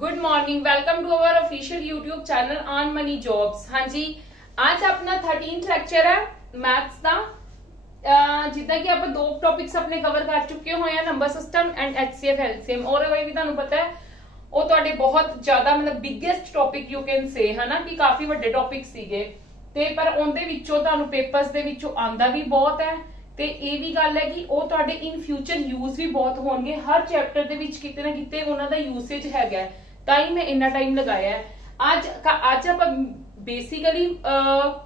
Good morning, welcome to our official YouTube channel on money jobs. हाँ जी, आज अपना 13th ਲੈਕਚਰ ਹੈ ਮੈਥਸ ਦਾ। ਜਿੱਦਾਂ ਕਿ ਆਪਾਂ ਦੋ ਟੌਪਿਕਸ ਆਪਣੇ ਕਵਰ ਕਰ ਚੁੱਕੇ ਹੋਏ ਆ, number system and HCF LCM। ਔਰ ਇਹ ਵੀ ਤੁਹਾਨੂੰ ਪਤਾ ਹੈ ਉਹ ਤੁਹਾਡੇ ਬਹੁਤ ਜ਼ਿਆਦਾ ਮਤਲਬ biggest topic you can say ਹਨਾ, ਕਿ ਕਾਫੀ ਵੱਡੇ ਟੌਪਿਕ ਸੀਗੇ ਤੇ ਪਰ ਉਹਦੇ ਵਿੱਚੋਂ ਤੁਹਾਨੂੰ ਪੇਪਰਸ ਦੇ ਵਿੱਚੋਂ ਆਂਦਾ ਵੀ ਬਹੁਤ ਹੈ ਤੇ ਇਹ ਵੀ ਗੱਲ ਹੈ ਕਿ ਉਹ ਤੁਹਾਡੇ ਇਨ ਫਿਊਚਰ ਯੂਜ਼ ਵੀ ਬਹੁਤ ਹੋਣਗੇ। ਹਰ ਚੈਪਟਰ ਦੇ ਵਿੱਚ ਕਿਤੇ ਨਾ ਕਿਤੇ ਉਹਨਾਂ ਦਾ ਯੂਸੇਜ ਹੈਗਾ, ਤਾਂ ਹੀ ਮੈਂ ਇੰਨਾ ਟਾइम लगाया है। आज आप बेसिकली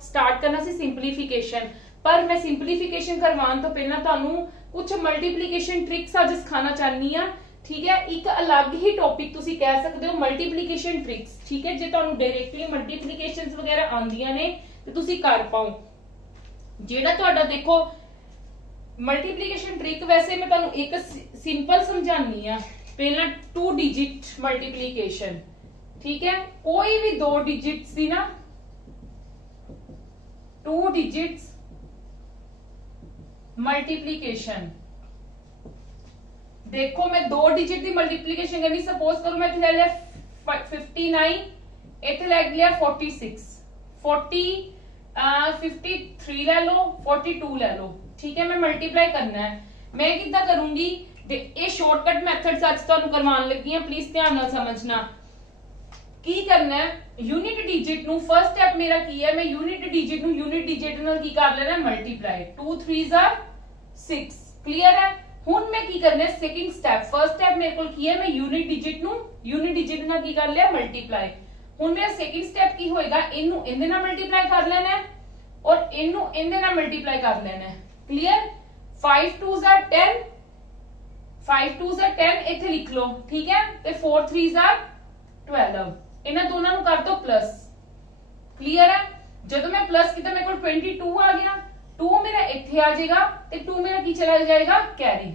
स्टार्ट करना सी सिंपलीफिकेशन, पर मैं सिंपलीफिकेशन करवाने तो पहला तुहानू कुछ मल्टीप्लीकेशन ट्रिक्स आज सिखाना चाहनी हां। ठीक है, एक अलग ही टॉपिक तुसी कह सकते हो मल्टीप्लीकेशन ट्रिक्स। ठीक है, जे तुहानू डायरेक्टली मल्टीप्लीकेशंस वगैरह आंदियां ने ते तुसी कर पाओ। जेड़ा तुहाडा देखो मल्टीप्लीकेशन ट्रिक, वैसे मैं तुहानू एक सिंपल समझानी हां। पहला 2 डिजिट मल्टीप्लीकेशन, ठीक है, कोई भी 2 डिजिट्स दी ना 2 डिजिट्स मल्टीप्लीकेशन। देखो मैं 2 डिजिट दी मल्टीप्लीकेशन करनी, सपोज करो मैं इत्थे ले लिया 59, इत्थे ले लिया 46, 53 ले लो, 42 ले लो। ठीक है, मैं मल्टीप्लाई करना है। मैं कितना करूंगी, ये शॉर्टकट मैथड्स आज तुहानू करवाने लगी हैं, प्लीज ध्यान नाल समझना। की करना है, यूनिट डिजिट नु फर्स्ट स्टेप मेरा की है, मैं यूनिट डिजिट नु यूनिट डिजिट नाल की कर लेना मल्टीप्लाई। 2 3 6, क्लियर है। हुन मैं की करना है सेकंड स्टेप, फर्स्ट स्टेप मेरे को की है, मैं यूनिट डिजिट नु यूनिट डिजिट नाल की कर लिया मल्टीप्लाई। हुन मेरा सेकंड स्टेप की होएगा, इनु इनदे नाल मल्टीप्लाई कर लेना है और इनु इनदे नाल मल्टीप्लाई कर लेना है। क्लियर। 5 2 10, 5 2 10 इथे लिख लो। ठीक है, ते 4 3 12, इन्हां दोनों नूं कर दो प्लस। क्लियर है। जदों मैं प्लस कीता मेरे को 22 आ गया, 2 मेरा इथे आ जाएगा ते 2 मेरा की चला जाएगा, कैरी।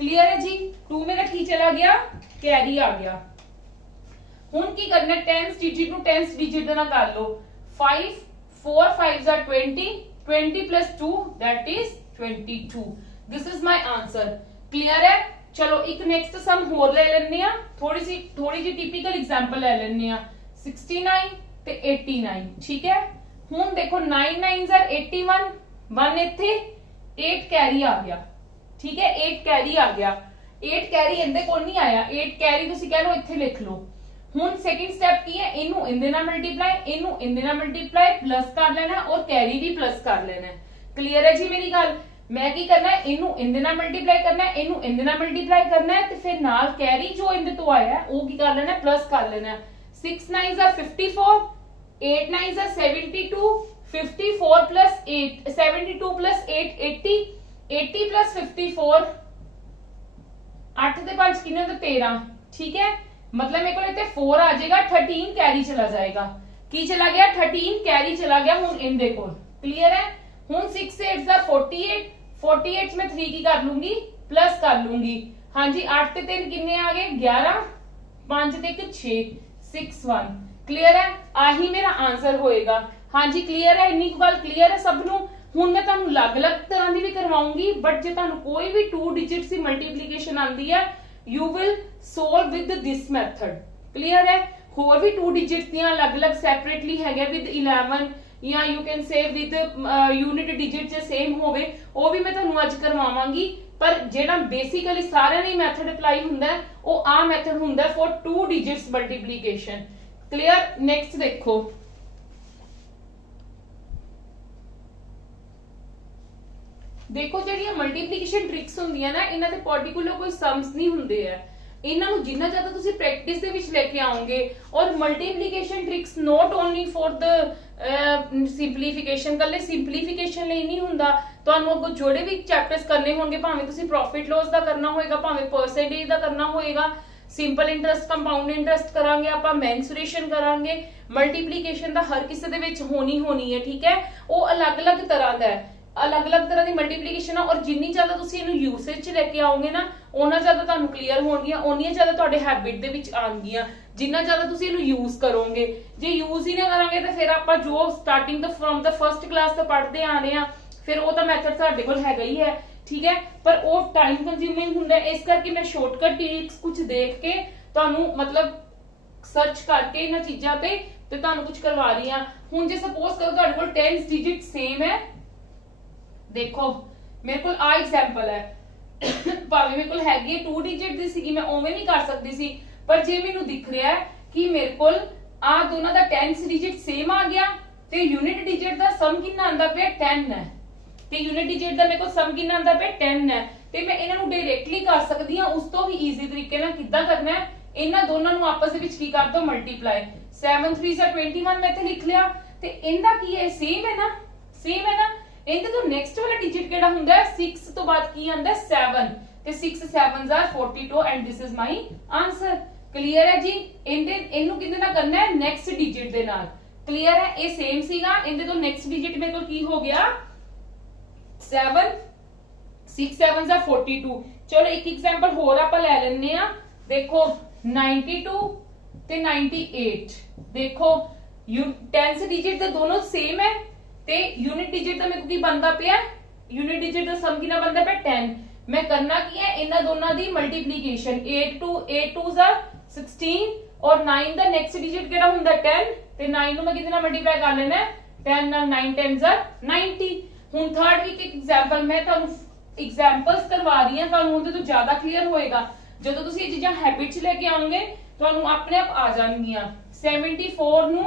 क्लियर है जी, 2 मेरा की चला गया, कैरी आ गया। हुन की करना है, 10 डिजिट नूं 10 डिजिट नाल कर लो। 5 4 5 20, 20 plus 2 that is 22। This is my answer. Clear है। चलो एक नेक्स्ट सम होर ले लेने आ, थोड़ी जी टिपिकल एग्जांपल ले लेने आ। 69 ते 89। ठीक है, हुन देखो 9 9 81, 1 इथे, 8 कैरी आ गया। ठीक है, 8 कैरी आ गया। 8 कैरी इंदे कोल नहीं आया, 8 कैरी तुसी कह लो इथे लिख लो। हुन सेकंड स्टेप की है, इनू इंदे नाल मल्टीप्लाई, इनू इंदे नाल मल्टीप्लाई, प्लस कर लेना और कैरी भी प्लस कर लेना है। क्लियर है जी मेरी गल। मैं की करना है, इनू इंदे नाल मल्टीप्लाई करना है, इनू इंदे नाल मल्टीप्लाई करना है, ते फिर नाल कैरी जो इंदे तो आया है वो की कर लेना है, प्लस कर लेना है। 6 9 54, 8 9 72, 54 प्लस 8 72 प्लस 8 80, 80 प्लस 54, 8 ते 5 कितने होते 13। ठीक है, मतलब मेरे को इतने 4 आ जाएगा, 13 कैरी चला जाएगा। की चला गया, 13 कैरी चला गया हुन इंदे कोल। क्लियर है। हुन 6 8 48, 48 में 3 की कर लूंगी, प्लस कर लूंगी। हाँ जी, 8 ते 3 कितने आ गए 11, 5 ते 1 6, 6 1। क्लियर है, आही मेरा आंसर होएगा। हाँ जी क्लियर है, इन्नी गल क्लियर है सब नू। हुन मैं तुहानू अलग-अलग तरह दी भी करवाऊंगी, बट जे तुहानू कोई भी 2 डिजिट्स दी मल्टीप्लिकेशन आंदी है, you will solve with this method. Clear है। होर भी 2 डिजिट्स दियां अलग-अलग सैपरेटली हैगे विद 11, या you can say with unit digit J same होवे, वो भी मैं तुहानू अज करवावांगी। पर जेड़ा बेसिकली सारे ने मेथड अप्लाई हुंदा है वो आ मेथड हुंदा है for 2 digits multiplication. Clear. Next देखो, देखो ਜਿਹੜੀਆਂ ਮਲਟੀਪਲੀਕੇਸ਼ਨ ਟ੍ਰਿਕਸ ਹੁੰਦੀਆਂ ਨਾ, ਇਹਨਾਂ ਦੇ ਪਾਰਟਿਕੂਲਰ ਕੋਈ ਸਮਸ ਨਹੀਂ ਹੁੰਦੇ ਆ। ਇਹਨਾਂ ਨੂੰ ਜਿੰਨਾ ਜ਼ਿਆਦਾ ਤੁਸੀਂ ਪ੍ਰੈਕਟਿਸ ਦੇ ਵਿੱਚ ਲੈ ਕੇ ਆਓਗੇ, ਔਰ multiplication tricks not only for the simplification, ਕੱਲੇ ਸਿੰਪਲੀਫਿਕੇਸ਼ਨ ਲਈ ਨਹੀਂ ਹੁੰਦਾ। ਤੁਹਾਨੂੰ ਅੱਗੋਂ ਜਿਹੜੇ ਵੀ ਚੈਪਟਰਸ ਕਰਨੇ ਹੋਣਗੇ, ਭਾਵੇਂ ਤੁਸੀਂ ਪ੍ਰੋਫਿਟ ਲॉस ਦਾ ਕਰਨਾ ਹੋਏਗਾ, ਭਾਵੇਂ ਪਰਸੈਂਟੇਜ ਦਾ ਕਰਨਾ ਹੋਏਗਾ, ਸਿੰਪਲ ਇੰਟਰਸਟ, ਕੰਪਾਊਂਡ ਇੰਟਰਸਟ ਕਰਾਂਗੇ ਆਪਾਂ, ਮੈਂਸੂਰੇਸ਼ਨ ਕਰਾਂਗੇ, ਮਲਟੀਪਲੀਕੇਸ਼ਨ ਦਾ ਹਰ ਕਿਸੇ ਦੇ ਵਿੱਚ ਹੋਣੀ ਹੈ। ਠੀਕ ਹੈ, ਉਹ ਅਲੱਗ-ਅਲੱਗ ਤਰ੍ਹਾਂ ਦਾ ਹੈ, अलग-अलग तरह की मल्टीप्लिकेशन है, और जिन्नी ज्यादा तुसी इहनू यूसेज च लेके आओगे ना, उन्ना ज्यादा तुहानू क्लियर होणगियां, उन्नी ज्यादा तुहाडे हैबिट दे विच आणगियां। जिन्ना ज्यादा तुसी इहनू यूज करोगे, जे यूज ही ना करांगे तो फिर आपां जो स्टार्टिंग तो फ्रॉम द फर्स्ट क्लास तो पढ़ते आ रहे हैं, फिर वो तो मैथड साडे कोल हैगा ही है। ठीक है, पर वो टाइम कंज्यूमिंग हुंदा है, इस करके मैं शॉर्टकट ट्रिक्स कुछ देख के तुहानू मतलब ਸਰਚ ਕਰਕੇ ਇਹਨਾਂ ਚੀਜ਼ਾਂ ਤੇ ਤੁਹਾਨੂੰ ਕੁਝ ਕਰਵਾ ਰਹੀ ਹਾਂ। ਹੁਣ ਜੇ ਸਪੋਜ਼ ਕਰੋ ਤੁਹਾਡੇ ਕੋਲ 10 ਡਿਜਿਟ ਸੇਮ ਹੈ, ਦੇਖੋ ਮੇਰੇ ਕੋਲ ਆ ਐਗਜ਼ਾਮਪਲ ਹੈ, ਭਾਵੇਂ ਮੇਰੇ ਕੋਲ ਹੈਗੀ ਹੈ 2 ਡਿਜਿਟ ਦੀ ਸੀਗੀ, ਮੈਂ ਉਵੇਂ ਨਹੀਂ ਕਰ ਸਕਦੀ ਸੀ, ਪਰ ਜੇ ਮੈਨੂੰ ਦਿਖ ਰਿਹਾ ਹੈ ਕਿ ਮੇਰੇ ਕੋਲ ਆ ਦੋਨਾਂ ਦਾ 10th ਡਿਜਿਟ ਸੇਮ ਆ ਗਿਆ ਤੇ ਯੂਨਿਟ ਡਿਜਿਟ ਦਾ ਸਮ ਕਿੰਨਾ ਆਂਦਾ ਪਿਆ 10 ਹੈ, ਤੇ ਯੂਨਿਟ ਡਿਜਿਟ ਦਾ ਮੇਰੇ ਕੋਲ ਸਮ ਕਿੰਨਾ ਆਂਦਾ ਪਿਆ 10 ਹੈ, ਤੇ ਮੈਂ ਇਹਨਾਂ ਨੂੰ ਡਾਇਰੈਕਟਲੀ ਕਰ ਸਕਦੀ ਹਾਂ ਉਸ ਤੋਂ ਵੀ ਈਜ਼ੀ ਤਰੀਕੇ ਨਾਲ। ਕਿੱਦਾਂ ਕਰਨਾ ਹੈ, ਇਹਨਾਂ ਦੋਨਾਂ ਨੂੰ ਆਪਸ ਦੇ ਵਿੱਚ ਕੀ ਕਰ ਦੋ ਮਲਟੀਪਲਾਈ। 7 3 21 ਮੈਂ ਇੱਥੇ ਲਿਖ ਲਿਆ, ਤੇ ਇਹਦਾ ਕੀ ਹੈ ਸੇਮ ਹੈ ਨਾ, ਸੇਮ ਹੈ ਨਾ। ਇਹਦੇ ਤੋਂ ਨੈਕਸਟ ਵਾਲਾ ਡਿਜਿਟ ਕਿਹੜਾ ਹੁੰਦਾ ਹੈ 6 ਤੋਂ ਬਾਅਦ ਕੀ ਆਂਦਾ 7, ਤੇ 6 7s are 42 and this is my answer. Clear ਹੈ ਜੀ। ਇਹਨੂੰ ਕਿਹਦੇ ਨਾਲ ਕਰਨਾ ਹੈ ਨੈਕਸਟ ਡਿਜਿਟ ਦੇ ਨਾਲ। ਕਲੀਅਰ ਹੈ, ਇਹ ਸੇਮ ਸੀਗਾ, ਇਹਦੇ ਤੋਂ ਨੈਕਸਟ ਡਿਜਿਟ ਮੇਰੇ ਕੋਲ ਕੀ ਹੋ ਗਿਆ 7, 6 7s are 42। ਚਲੋ ਇੱਕ ਐਗਜ਼ਾਮਪਲ ਹੋਰ ਆਪਾਂ ਲੈ ਲੈਣੇ ਆ, ਦੇਖੋ 92 ਤੇ 98। ਦੇਖੋ 10th ਡਿਜਿਟ ਦੇ ਦੋਨੋਂ ਸੇਮ ਹੈ ਤੇ ਯੂਨਿਟ ਡਿਜਿਟ ਦਾ ਮੇਰੇ ਕੋਲ ਕੀ ਬਣਦਾ ਪਿਆ, ਯੂਨਿਟ ਡਿਜਿਟ ਦਾ ਸਮ ਕਿੰਨਾ ਬਣਦਾ ਪਿਆ 10। ਮੈਂ ਕਰਨਾ ਕੀ ਹੈ ਇਹਨਾਂ ਦੋਨਾਂ ਦੀ ਮਲਟੀਪਲੀਕੇਸ਼ਨ, 8 2s are 16 ਔਰ 9 ਦਾ ਨੈਕਸਟ ਡਿਜਿਟ ਕਿਹੜਾ ਹੁੰਦਾ 10, ਤੇ 9 ਨੂੰ ਮੈਂ ਕਿਹਦੇ ਨਾਲ ਮਲਟੀਪਲਾਈ ਕਰ ਲੈਣਾ 10 ਨਾਲ, 9 10s are 90। ਹੁਣ ਥਰਡ ਵੀਕ ਇੱਕ ਐਗਜ਼ਾਮਪਲ ਮੈਂ ਤੁਹਾਨੂੰ ਐਗਜ਼ਾਮਪਲਸ ਕਰਵਾ ਰਹੀ ਹਾਂ, ਤੁਹਾਨੂੰ ਉਹਦੇ ਤੋਂ ਜ਼ਿਆਦਾ ਕਲੀਅਰ ਹੋਏਗਾ ਜਦੋਂ ਤੁਸੀਂ ਇਹ ਚੀਜ਼ਾਂ ਹੈਬਿਟ 'ਚ ਲੈ ਕੇ ਆਓਗੇ, ਤੁਹਾਨੂੰ ਆਪਣੇ ਆਪ ਆ ਜਾਣਗੀਆਂ। 74 ਨੂੰ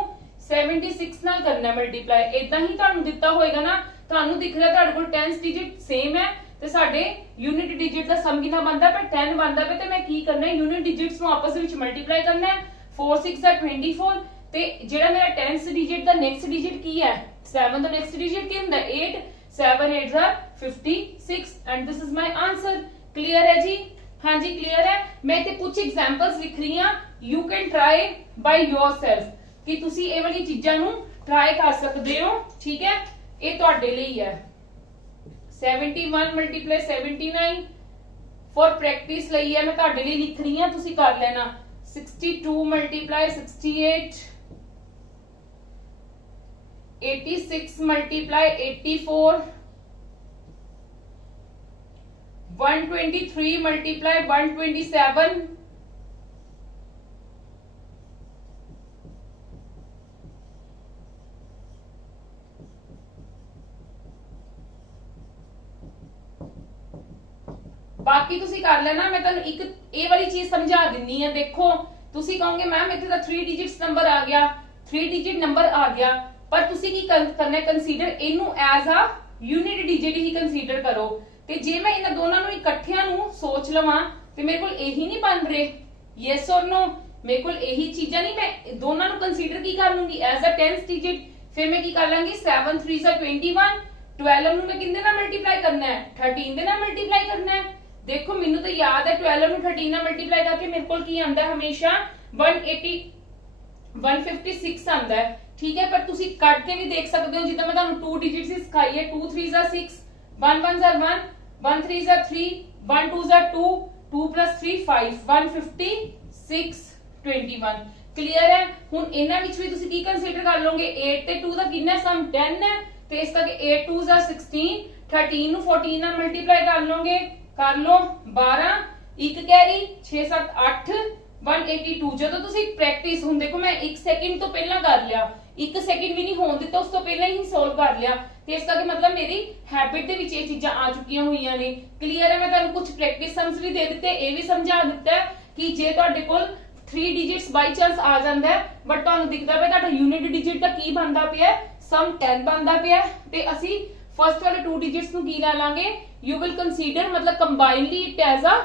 76 ਨਾਲ ਕਰਨਾ ਮਲਟੀਪਲਾਈ, ਇਦਾਂ ਹੀ ਤੁਹਾਨੂੰ ਦਿੱਤਾ ਹੋਏਗਾ ਨਾ, ਤੁਹਾਨੂੰ ਦਿਖ ਰਿਹਾ ਤੁਹਾਡੇ ਕੋਲ 10th ਡਿਜਿਟ ਸੇਮ ਹੈ ਤੇ ਸਾਡੇ ਯੂਨਿਟ ਡਿਜਿਟ ਦਾ ਸਮ ਕਿੰਨਾ ਬਣਦਾ ਪਿਆ 10 ਬਣਦਾ ਪਿਆ, ਤੇ ਮੈਂ ਕੀ ਕਰਨਾ ਹੈ ਯੂਨਿਟ ਡਿਜਿਟਸ ਨੂੰ ਆਪਸ ਵਿੱਚ ਮਲਟੀਪਲਾਈ ਕਰਨਾ ਹੈ। 4 6 are 24, ਤੇ ਜਿਹੜਾ ਮੇਰਾ 10th ਡਿਜਿਟ ਦਾ ਨੈਕਸਟ ਡਿਜਿਟ ਕੀ ਹੈ 7 ਦਾ ਨੈਕਸਟ ਡਿਜਿਟ ਕੀ ਹੁੰਦਾ 8, 7 8s are 56 and this is my answer. Clear ਹੈ ਜੀ। ਹਾਂਜੀ ਕਲੀਅਰ ਹੈ। ਮੈਂ ਇੱਥੇ ਕੁਝ ਐਗਜ਼ਾਮਪਲਸ ਲਿਖ ਰਹੀ ਹਾਂ, you can try by yourself, ਕਿ ਤੁਸੀਂ ਇਹ ਵਾਲੀ ਚੀਜ਼ਾਂ ਨੂੰ ਟਰਾਈ ਕਰ ਸਕਦੇ ਹੋ, ਠੀਕ ਹੈ, ਇਹ ਤੁਹਾਡੇ ਲਈ ਹੈ। 71 ਮਲਟੀਪਲਾਈ 79 ਫॉर ਪ੍ਰੈਕਟਿਸ ਲਈ ਹੈ, ਮੈਂ ਤੁਹਾਡੇ ਲਈ ਲਿਖ ਰਹੀ ਹਾਂ, ਤੁਸੀਂ ਕਰ ਲੈਣਾ। 62 ਮਲਟੀਪਲਾਈ 68, 86 ਮਲਟੀਪਲਾਈ 84, 123 मल्टीप्लाई 127, बाकी तुसी कर लेना। मैं तुहानू एक ए वाली चीज समझा दिन्नी है। देखो तुसी कहोगे मैम इत्थे दा 3 डिजिट्स नंबर आ गया, 3 डिजिट नंबर आ गया, पर तुसी की करना है कंसीडर इनू एज अ यूनिट डिजिट ही कंसीडर करो। ਤੇ ਜੇ ਮੈਂ ਇਹਨਾਂ ਦੋਨਾਂ ਨੂੰ ਇਕੱਠਿਆਂ ਨੂੰ ਸੋਚ ਲਵਾਂ ਤੇ ਮੇਰੇ ਕੋਲ ਇਹੀ ਨਹੀਂ ਬਣ ਰਹੇ, ਯੈਸ অর ਨੋ, ਮੇਰੇ ਕੋਲ ਇਹੀ ਚੀਜ਼ਾਂ ਨਹੀਂ, ਮੈਂ ਦੋਨਾਂ ਨੂੰ ਕੰਸੀਡਰ ਕੀ ਕਰ ਲੂੰਗੀ ਐਜ਼ ਅ 10th ਡਿਜਿਟ। ਫਿਰ ਮੈਂ ਕੀ ਕਰ ਲਾਂਗੀ 7 3s are 21, 12 ਨੂੰ ਮੈਂ ਕਿੰਨੇ ਨਾਲ ਮਲਟੀਪਲਾਈ ਕਰਨਾ ਹੈ 13 ਦੇ ਨਾਲ ਮਲਟੀਪਲਾਈ ਕਰਨਾ ਹੈ। ਦੇਖੋ ਮੈਨੂੰ ਤਾਂ ਯਾਦ ਹੈ 12 ਨੂੰ 13 ਨਾਲ ਮਲਟੀਪਲਾਈ ਕਰਕੇ ਮੇਰੇ ਕੋਲ ਕੀ ਆਂਦਾ ਹੈ ਹਮੇਸ਼ਾ 156 ਆਂਦਾ ਹੈ, ਠੀਕ ਹੈ। ਪਰ ਤੁਸੀਂ ਕੱਟ ਕੇ ਵੀ ਦੇਖ ਸਕਦੇ ਹੋ, ਜਿੱਦਾਂ ਮੈਂ ਤੁਹਾਨੂੰ 2 ਡਿਜਿਟਸ ਹੀ ਸਿਖਾਈ ਹੈ, 2 3s are 6, 1 1s are 1, 1 3s are 3, 1 2s are 2, 2 plus 3 5, 156 21। Clear ਹੈ। ਹੁਣ ਇਹਨਾਂ ਵਿੱਚ ਵੀ ਤੁਸੀਂ ਕੀ ਕੰਸੀਡਰ ਕਰ ਲਓਗੇ 8 ਤੇ 2 ਦਾ ਕਿੰਨਾ ਸਮ 10 ਹੈ, ਤੇ ਇਸ ਕਰਕੇ 8 2s are 16, 13 ਨੂੰ 14 ਨਾਲ ਮਲਟੀਪਲਾਈ ਕਰ ਲਓਗੇ, ਕਰ ਲਓ 12, ਇੱਕ ਕੈਰੀ 6 7 8, 182। ਜਦੋਂ ਤੁਸੀਂ ਪ੍ਰੈਕਟਿਸ, ਹੁਣ ਦੇਖੋ ਮੈਂ 1 ਸੈਕਿੰਡ ਤੋਂ ਪਹਿਲਾਂ ਕਰ ਲਿਆ, 1 ਸੈਕਿੰਡ ਵੀ ਨਹੀਂ ਹੋਣ ਦਿੱਤਾ, ਉਸ ਤੋਂ ਪਹਿਲਾਂ ਹੀ ਸੋਲਵ ਕਰ ਲਿਆ, ਤੇ ਇਸ ਕਰਕੇ ਮਤਲਬ ਮੇਰੀ ਹੈਬਿਟ ਦੇ ਵਿੱਚ ਇਹ ਚੀਜ਼ਾਂ ਆ ਚੁੱਕੀਆਂ ਹੋਈਆਂ ਨੇ। ਕਲੀਅਰ ਹੈ। ਮੈਂ ਤੁਹਾਨੂੰ ਕੁਝ ਪ੍ਰੈਕਟਿਸ ਸਮਸ ਵੀ ਦੇ ਦਿੱਤੇ, ਇਹ ਵੀ ਸਮਝਾ ਦਿੱਤਾ ਕਿ ਜੇ ਤੁਹਾਡੇ ਕੋਲ 3 ਡਿਜਿਟਸ ਬਾਈ ਚਾਂਸ ਆ ਜਾਂਦਾ ਹੈ ਬਟ ਤੁਹਾਨੂੰ ਦਿਖਦਾ ਪਿਆ ਤੁਹਾਡਾ ਯੂਨਿਟ ਡਿਜਿਟ ਦਾ ਕੀ ਬਣਦਾ ਪਿਆ ਸਮ 10 ਬਣਦਾ ਪਿਆ, ਤੇ ਅਸੀਂ ਫਸਟ ਵਾਲੇ 2 ਡਿਜਿਟਸ ਨੂੰ ਕੀ ਲੈ ਲਾਂਗੇ ਯੂ ਵਿਲ ਕੰਸੀਡਰ ਮਤਲਬ combinely it as a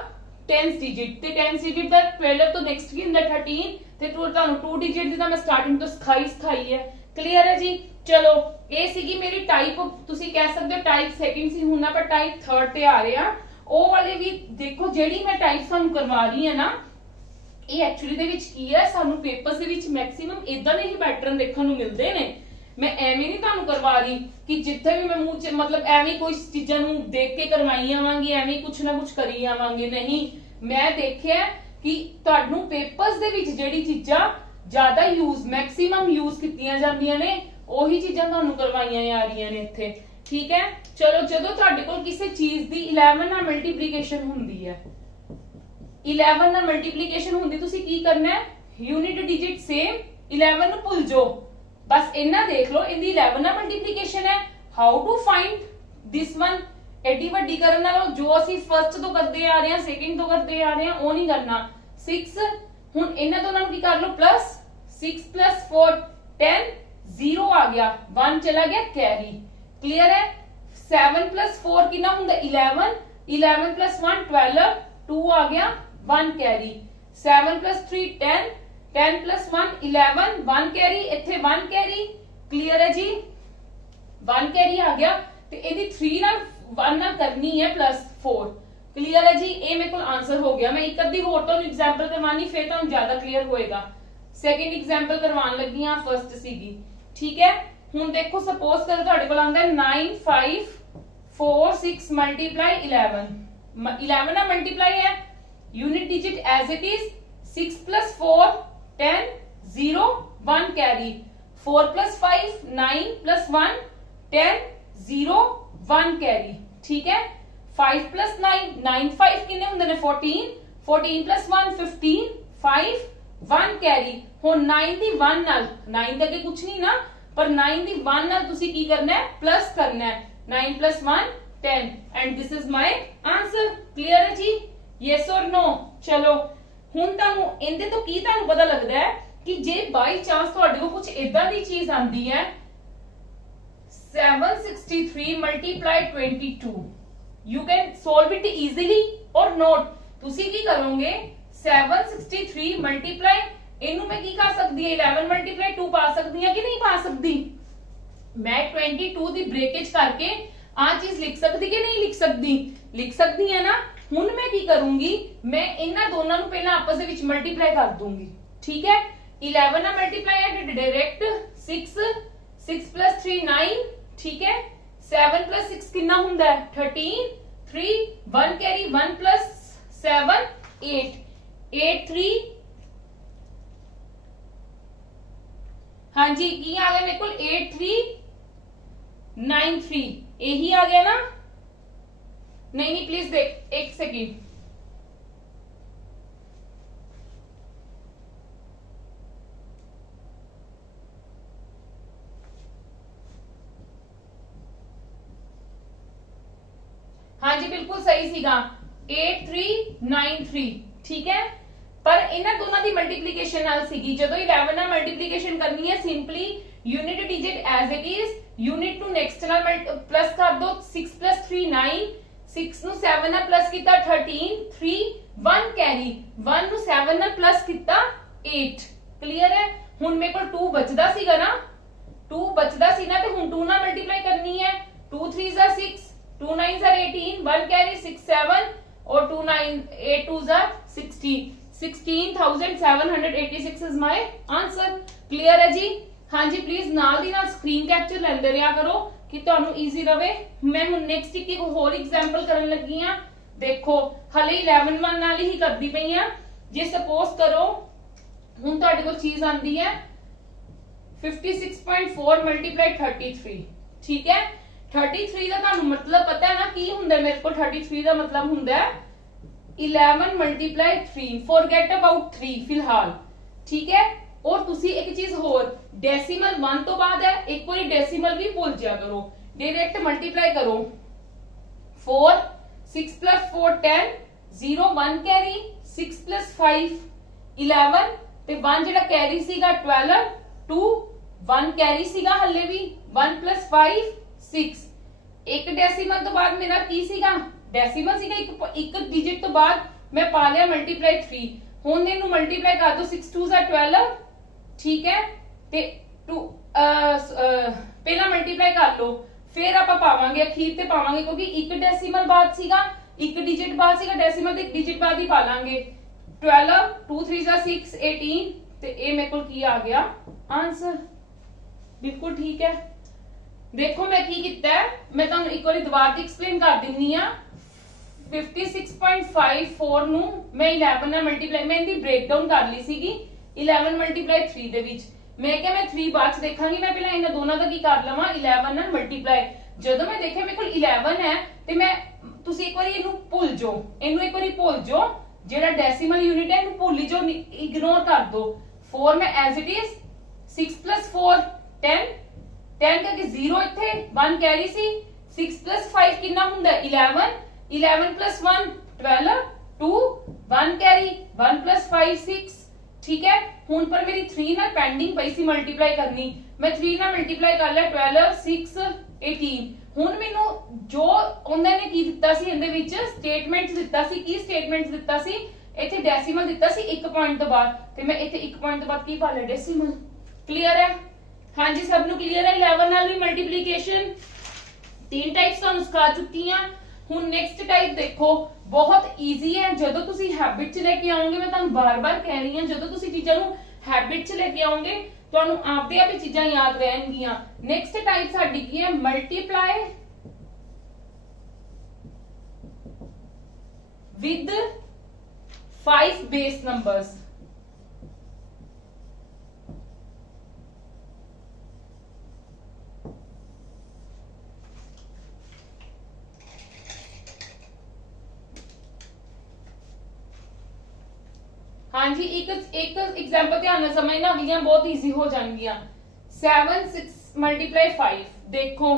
10th digit, ਤੇ 10th ਡਿਜਿਟ ਦਾ 12 ਤੋਂ ਨੈਕਸਟ ਕੀ ਹੁੰਦਾ 13, ਤੇ ਤੁਹਾਨੂੰ 2 ਡਿਜਿਟ ਦੀ ਤਾਂ ਮੈਂ ਸਟਾਰਟਿੰਗ ਤੋਂ ਸਿਖਾਈ ਹੈ। ਕਲੀਅਰ ਹੈ ਜੀ। ਚਲੋ ਇਹ ਸੀਗੀ ਮੇਰੀ ਟਾਈਪ, ਤੁਸੀਂ ਕਹਿ ਸਕਦੇ ਹੋ ਟਾਈਪ ਸੈਕਿੰਡ ਸੀ ਹੁਣ ਆਪਾਂ ਟਾਈਪ ਥਰਡ ਤੇ ਆ ਰਹੇ ਆ। ਉਹ ਵਾਲੇ ਵੀ ਦੇਖੋ ਜਿਹੜੀ ਮੈਂ ਟਾਈਪ ਸਾਨੂੰ ਕਰਵਾ ਰਹੀ ਹਾਂ ਨਾ, ਇਹ ਐਕਚੁਅਲੀ ਦੇ ਵਿੱਚ ਕੀ ਹੈ, ਸਾਨੂੰ ਪੇਪਰਸ ਦੇ ਵਿੱਚ ਮੈਕਸਿਮਮ ਇਦਾਂ ਦੇ ਹੀ ਪੈਟਰਨ ਦੇਖਣ ਨੂੰ ਮਿਲਦੇ ਨੇ। ਮੈਂ ਐਵੇਂ ਨਹੀਂ ਤੁਹਾਨੂੰ ਕਰਵਾ ਰਹੀ ਕਿ ਜਿੱਥੇ ਵੀ ਮੈਂ ਮੂੰਹ ਚ ਮਤਲਬ ਐਵੇਂ ਕੋਈ ਚੀਜ਼ਾਂ ਨੂੰ ਦੇਖ ਕੇ ਕਰਵਾਈ ਆਵਾਂਗੀ, ਐਵੇਂ ਕੁਛ ਨਾ ਕੁਛ ਕਰੀ ਆਵਾਂਗੇ, ਨਹੀਂ। ਮੈਂ ਦੇਖਿਆ ਕਿ ਤੁਹਾਨੂੰ ਪੇਪਰਸ ਦੇ ਵਿੱਚ ਜਿਹੜੀ ਚੀਜ਼ਾਂ ਜ਼ਿਆਦਾ ਯੂਜ਼ ਮੈਕਸਿਮਮ ਯੂਜ਼ ਕੀਤੀਆਂ ਜਾਂਦੀਆਂ ਨੇ ਉਹੀ ਚੀਜ਼ਾਂ ਤੁਹਾਨੂੰ ਕਰਵਾਈਆਂ ਜਾ ਰਹੀਆਂ ਨੇ ਇੱਥੇ, ਠੀਕ ਹੈ। ਚਲੋ ਜਦੋਂ ਤੁਹਾਡੇ ਕੋਲ ਕਿਸੇ ਚੀਜ਼ ਦੀ 11 ਨਾਲ ਮਲਟੀਪਲੀਕੇਸ਼ਨ ਹੁੰਦੀ ਹੈ, 11 ਨਾਲ ਮਲਟੀਪਲੀਕੇਸ਼ਨ ਹੁੰਦੀ, ਤੁਸੀਂ ਕੀ ਕਰਨਾ ਹੈ यूनिट डिजिट सेम 11 ਨੂੰ ਭੁੱਲ ਜਾਓ ਬਸ ਇਹਨਾਂ ਦੇਖ ਲਓ ਇਹਦੀ 11 ਨਾਲ ਮਲਟੀਪਲੀਕੇਸ਼ਨ ਹੈ how to find this one ਐਡੀ ਵੱਡੀ ਕਰਨ ਨਾਲੋਂ ਜੋ ਅਸੀਂ ਫਰਸਟ ਤੋਂ ਕਰਦੇ ਆ ਰਹੇ ਹਾਂ ਸੈਕਿੰਡ ਤੋਂ ਕਰਦੇ ਆ ਰਹੇ ਹਾਂ ਉਹ ਨਹੀਂ ਕਰਨਾ 6 ਹੁਣ ਇਹਨਾਂ ਦੋਨਾਂ ਨੂੰ ਕੀ ਕਰ ਲਓ ਪਲੱਸ 6 + 4 10 0 ਆ ਗਿਆ 1 ਚਲਾ ਗਿਆ ਕੈਰੀ क्लियर है 7 + 4 कितना ਹੁੰਦਾ 11 11 + 1 12 2 आ गया 1 कैरी 7 + 3 10 10 + 1 11 1 कैरी ਇੱਥੇ 1 कैरी क्लियर है जी 1 कैरी आ गया ਤੇ ਇਹਦੀ 3 ਨਾਲ 1 ਨਾਲ ਕਰਨੀ ਹੈ +4 क्लियर है जी ਇਹ ਮੇਰੇ ਕੋਲ ਆਨਸਰ ਹੋ ਗਿਆ ਮੈਂ ਇੱਕ ਅੱਧੀ ਹੋਰ ਤੁਹਾਨੂੰ ਐਗਜ਼ਾਮਪਲ ਕਰਵਾਨੀ ਫਿਰ ਤੁਹਾਨੂੰ ਜ਼ਿਆਦਾ ਕਲੀਅਰ ਹੋਏਗਾ ਸੈਕਿੰਡ ਐਗਜ਼ਾਮਪਲ ਕਰਵਾਉਣ ਲੱਗੀ ਆ ਫਰਸਟ ਸੀਗੀ ਠੀਕ ਹੈ ਹੁਣ ਦੇਖੋ ਸਪੋਜ਼ ਕਰੋ ਤੁਹਾਡੇ ਕੋਲ ਆਂਦਾ 9 5 4 6 ਮਲਟੀਪਲਾਈ 11 11 ਨਾਲ ਮਲਟੀਪਲਾਈ ਹੈ unit digit as it is 6 + 4 10 0 1 carry 4 + 5 9 + 1 10 0 1 carry ठीक है 5 + 9 9 5 कितने होंगे ने 14 14 + 1 15 5 1 कैरी हुन 9 दी 1 नाल 9 दे अगे कुछ नहीं ना पर 9 दी 1 नाल तुसी की करना है प्लस करना है 9 + 1 10 and this is my answer clear है जी यस और नो चलो ਹੁਣ ਤੁਹਾਨੂੰ ਇਹਦੇ ਤੋਂ ਕੀ ਤੁਹਾਨੂੰ ਪਤਾ ਲੱਗਦਾ ਹੈ ਕਿ ਜੇ ਬਾਈ ਚਾਂਸ ਤੁਹਾਡੇ ਕੋਲ ਕੁਝ ਇਦਾਂ ਦੀ ਚੀਜ਼ ਆਂਦੀ ਹੈ 763 × 22 you can solve it easily or not ਤੁਸੀਂ ਕੀ ਕਰੋਗੇ 763 ਮਲਟੀਪਲਾਈ ਇਹਨੂੰ ਮੈਂ ਕੀ ਕਰ ਸਕਦੀ ਹਾਂ 11 × 2 ਪਾ ਸਕਦੀ ਹਾਂ ਕਿ ਨਹੀਂ ਪਾ ਸਕਦੀ ਮੈਂ 22 ਦੀ ਬ੍ਰੇਕੇਜ ਕਰਕੇ ਆ ਚੀਜ਼ ਲਿਖ ਸਕਦੀ ਕਿ ਨਹੀਂ ਲਿਖ ਸਕਦੀ ਹੈ ਨਾ ਹੁਣ ਮੈਂ ਕੀ ਕਰੂੰਗੀ ਮੈਂ ਇਹਨਾਂ ਦੋਨਾਂ ਨੂੰ ਪਹਿਲਾਂ ਆਪਸ ਦੇ ਵਿੱਚ ਮਲਟੀਪਲਾਈ ਕਰ ਦੂੰਗੀ ਠੀਕ ਹੈ 11 ਨਾਲ ਮਲਟੀਪਲਾਈ ਹੈ ਡਾਇਰੈਕਟ 6 6 + 3 9 ਠੀਕ ਹੈ 7 + 6 ਕਿੰਨਾ ਹੁੰਦਾ ਹੈ 13 3 1 कैरी 1 + 7 8 8 3 हाँ जी की आ गया मेरे को 8 3 9 3 यही आ गया ना नहीं प्लीज देख एक सेकेंड हाँ जी बिल्कुल सही सीगा 8 3 9 3 ठीक है पर इन्हां दोनों की मल्टीप्लीकेशन नाल सीगी जदों 11 नाल मल्टीप्लीकेशन करनी है simply unit digit as it is unit to next नाल प्लस कर दो 6 + 3 9 6 ਨੂੰ 7 ਨਾਲ ਪਲੱਸ ਕੀਤਾ 13 3 1 ਕੈਰੀ 1 ਨੂੰ 7 ਨਾਲ ਪਲੱਸ ਕੀਤਾ 8 ਕਲੀਅਰ ਹੈ ਹੁਣ ਮੇਰੇ ਕੋਲ 2 ਬਚਦਾ ਸੀਗਾ ਨਾ 2 ਬਚਦਾ ਸੀ ਨਾ ਤੇ ਹੁਣ 2 ਨਾਲ ਮਲਟੀਪਲਾਈ ਕਰਨੀ ਹੈ 2 3 * 6 2 9 * 18 1 कैरी 6 7 और 2 9 8 2 16 16786 इज माय आंसर क्लियर है जी हाँ जी प्लीज नाल दी नाल स्क्रीन कैप्चर लेंदे रहा करो कि ਤੁਹਾਨੂੰ ਈਜ਼ੀ ਰਵੇ ਮੈਂ ਹੁਣ ਨੈਕਸਟ ਇੱਕ ਹੋਰ ਐਗਜ਼ਾਮਪਲ ਕਰਨ ਲੱਗੀ ਆ ਦੇਖੋ ਹਲੇ 11 1 ਨਾਲ ਹੀ ਕਰਦੀ ਪਈ ਆ ਜੇ ਸਪੋਜ਼ ਕਰੋ ਹੁਣ ਤੁਹਾਡੇ ਕੋਲ ਚੀਜ਼ ਆਂਦੀ ਹੈ 56.4 × 33 ਠੀਕ ਹੈ 33 ਦਾ ਤੁਹਾਨੂੰ ਮਤਲਬ ਪਤਾ ਹੈ ਨਾ ਕੀ ਹੁੰਦਾ ਮੇਰੇ ਕੋਲ 33 ਦਾ ਮਤਲਬ ਹੁੰਦਾ ਹੈ 11 × 3 ਫੋਰਗੇਟ ਅਬਾਊਟ 3 ਫਿਲਹਾਲ ਠੀਕ ਹੈ और तुसी एक चीज होर डेसिमल 1 तो बाद है एक बार डेसिमल भी भूल जा करो डायरेक्ट मल्टीप्लाई करो 4 6 + 4 10 0 1 कैरी 6 + 5 11 ਤੇ 1 ਜਿਹੜਾ कैरी ਸੀਗਾ 12 2 1 कैरी ਸੀਗਾ ਹੱਲੇ ਵੀ 1 + 5 6 ਇੱਕ ਡੈਸੀਮਲ ਤੋਂ ਬਾਅਦ ਮੇਰਾ ਕੀ ਸੀਗਾ ਡੈਸੀਮਲ ਸੀਗਾ ਇੱਕ ਡਿਜਿਟ ਤੋਂ ਬਾਅਦ ਮੈਂ ਪਾ ਲਿਆ ਮਲਟੀਪਲਾਈ 3 ਹੁਣ ਇਹਨੂੰ ਮਲਟੀਪਲਾਈ ਕਰ ਦੋ 6 2 12 ठीक है ते 2 पहला मल्टीप्लाई कर लो फिर आप पावांगे अखीर ते पावांगे क्योंकि एक डेसिमल बाद सीगा एक डिजिट बाद सीगा डेसिमल ते डिजिट बाद ही पा लांगे 12 2 3 * 6 18 ते ए मेरे को की आ गया आंसर बिल्कुल ठीक है देखो मैं की कीता है मैं तुहानू एक बार दोबारा एक्सप्लेन कर दिन्नी आ 56.54 ਨੂੰ मैं 11 ਨਾਲ ਮਲਟੀਪਲਾਈ मैं ਇਹਦੀ ਬ੍ਰੇਕਡਾਊਨ ਕਰ ਲਈ ਸੀਗੀ 11 × 3 ਦੇ ਵਿੱਚ ਮੈਂ ਕਿਹਾ ਮੈਂ 3 ਬਾਅਦ ਚ ਦੇਖਾਂਗੀ ਮੈਂ ਪਹਿਲਾਂ ਇਹਨਾਂ ਦੋਨਾਂ ਦਾ ਕੀ ਕਰ ਲਵਾਂ 11 ਨਾਲ ਮਲਟੀਪਲਾਈ ਜਦੋਂ ਮੈਂ ਦੇਖਿਆ ਮੇਰੇ ਕੋਲ 11 ਹੈ ਤੇ ਮੈਂ ਤੁਸੀਂ ਇੱਕ ਵਾਰੀ ਇਹਨੂੰ ਭੁੱਲ ਜਾਓ ਜਿਹੜਾ ਡੈਸੀਮਲ ਯੂਨਿਟ ਹੈ ਇਹਨੂੰ ਭੁੱਲ ਜਾਓ ਇਗਨੋਰ ਕਰ ਦਿਓ 4 मैं एज इट इज 6 + 4 10 10 करके 0 ਇੱਥੇ 1 कैरी सी 6 + 5 ਕਿੰਨਾ ਹੁੰਦਾ 11 11 + 1 12 2 1 कैरी 1 + 5 6 ठीक है। ਹੁਣ पर मेरी 3 ਨਾਲ ਪੈਂਡਿੰਗ ਪਈ ਸੀ ਮਲਟੀਪਲਾਈ ਕਰਨੀ, ਮੈਂ 3 ਨਾਲ ਮਲਟੀਪਲਾਈ ਕਰ ਲਿਆ 12 6 18। ਹੁਣ ਮੈਨੂੰ ਜੋ ਉਹਨਾਂ ਨੇ ਕੀ ਦਿੱਤਾ ਸੀ ਇਹਦੇ ਵਿੱਚ ਸਟੇਟਮੈਂਟ ਦਿੱਤਾ ਸੀ, ਕੀ ਸਟੇਟਮੈਂਟ ਦਿੱਤਾ ਸੀ ਇੱਥੇ ਡੈਸੀਮਲ ਦਿੱਤਾ ਸੀ 1 ਪੁਆਇੰਟ ਤੋਂ ਬਾਅਦ, ਤੇ ਮੈਂ ਇੱਥੇ 1 ਪੁਆਇੰਟ ਤੋਂ ਬਾਅਦ ਕੀ ਪਾ ਲਿਆ ਡੈਸੀਮਲ। ਕਲੀਅਰ ਹੈ? ਹਾਂਜੀ ਸਭ ਨੂੰ ਕਲੀਅਰ ਹੈ? 11 ਨਾਲ ਵੀ ਮਲਟੀਪਲੀਕੇਸ਼ਨ 3 ਟਾਈਪਸ ਤੁਹਾਨੂੰ ਸਿਖਾ ਚੁੱਕੀ ਹਾਂ। ਹੁਣ ਨੈਕਸਟ ਟਾਈਪ ਦੇਖੋ, ਬਹੁਤ ਈਜ਼ੀ ਹੈ। ਜਦੋਂ ਤੁਸੀਂ ਹੈਬਿਟ ਚ ਲੈ ਕੇ ਆਓਗੇ, ਮੈਂ ਤੁਹਾਨੂੰ ਬਾਰ-ਬਾਰ ਕਹਿ ਰਹੀ ਹਾਂ, ਜਦੋਂ ਤੁਸੀਂ ਚੀਜ਼ਾਂ ਨੂੰ ਹੈਬਿਟ ਚ ਲੈ ਕੇ ਆਓਗੇ ਤੁਹਾਨੂੰ ਆਪਦੇ ਆਪ ਹੀ ਚੀਜ਼ਾਂ ਯਾਦ ਰਹਿਣਗੀਆਂ। ਨੈਕਸਟ ਟਾਈਪ ਸਾਡੀ ਕੀ ਹੈ? Multiply with 5 base numbers. हाँ जी, एक एग्जांपल ध्यान ਨਾਲ समझना, अगलियां बहुत इजी हो जाएंगियां। 7 6 × 5 देखो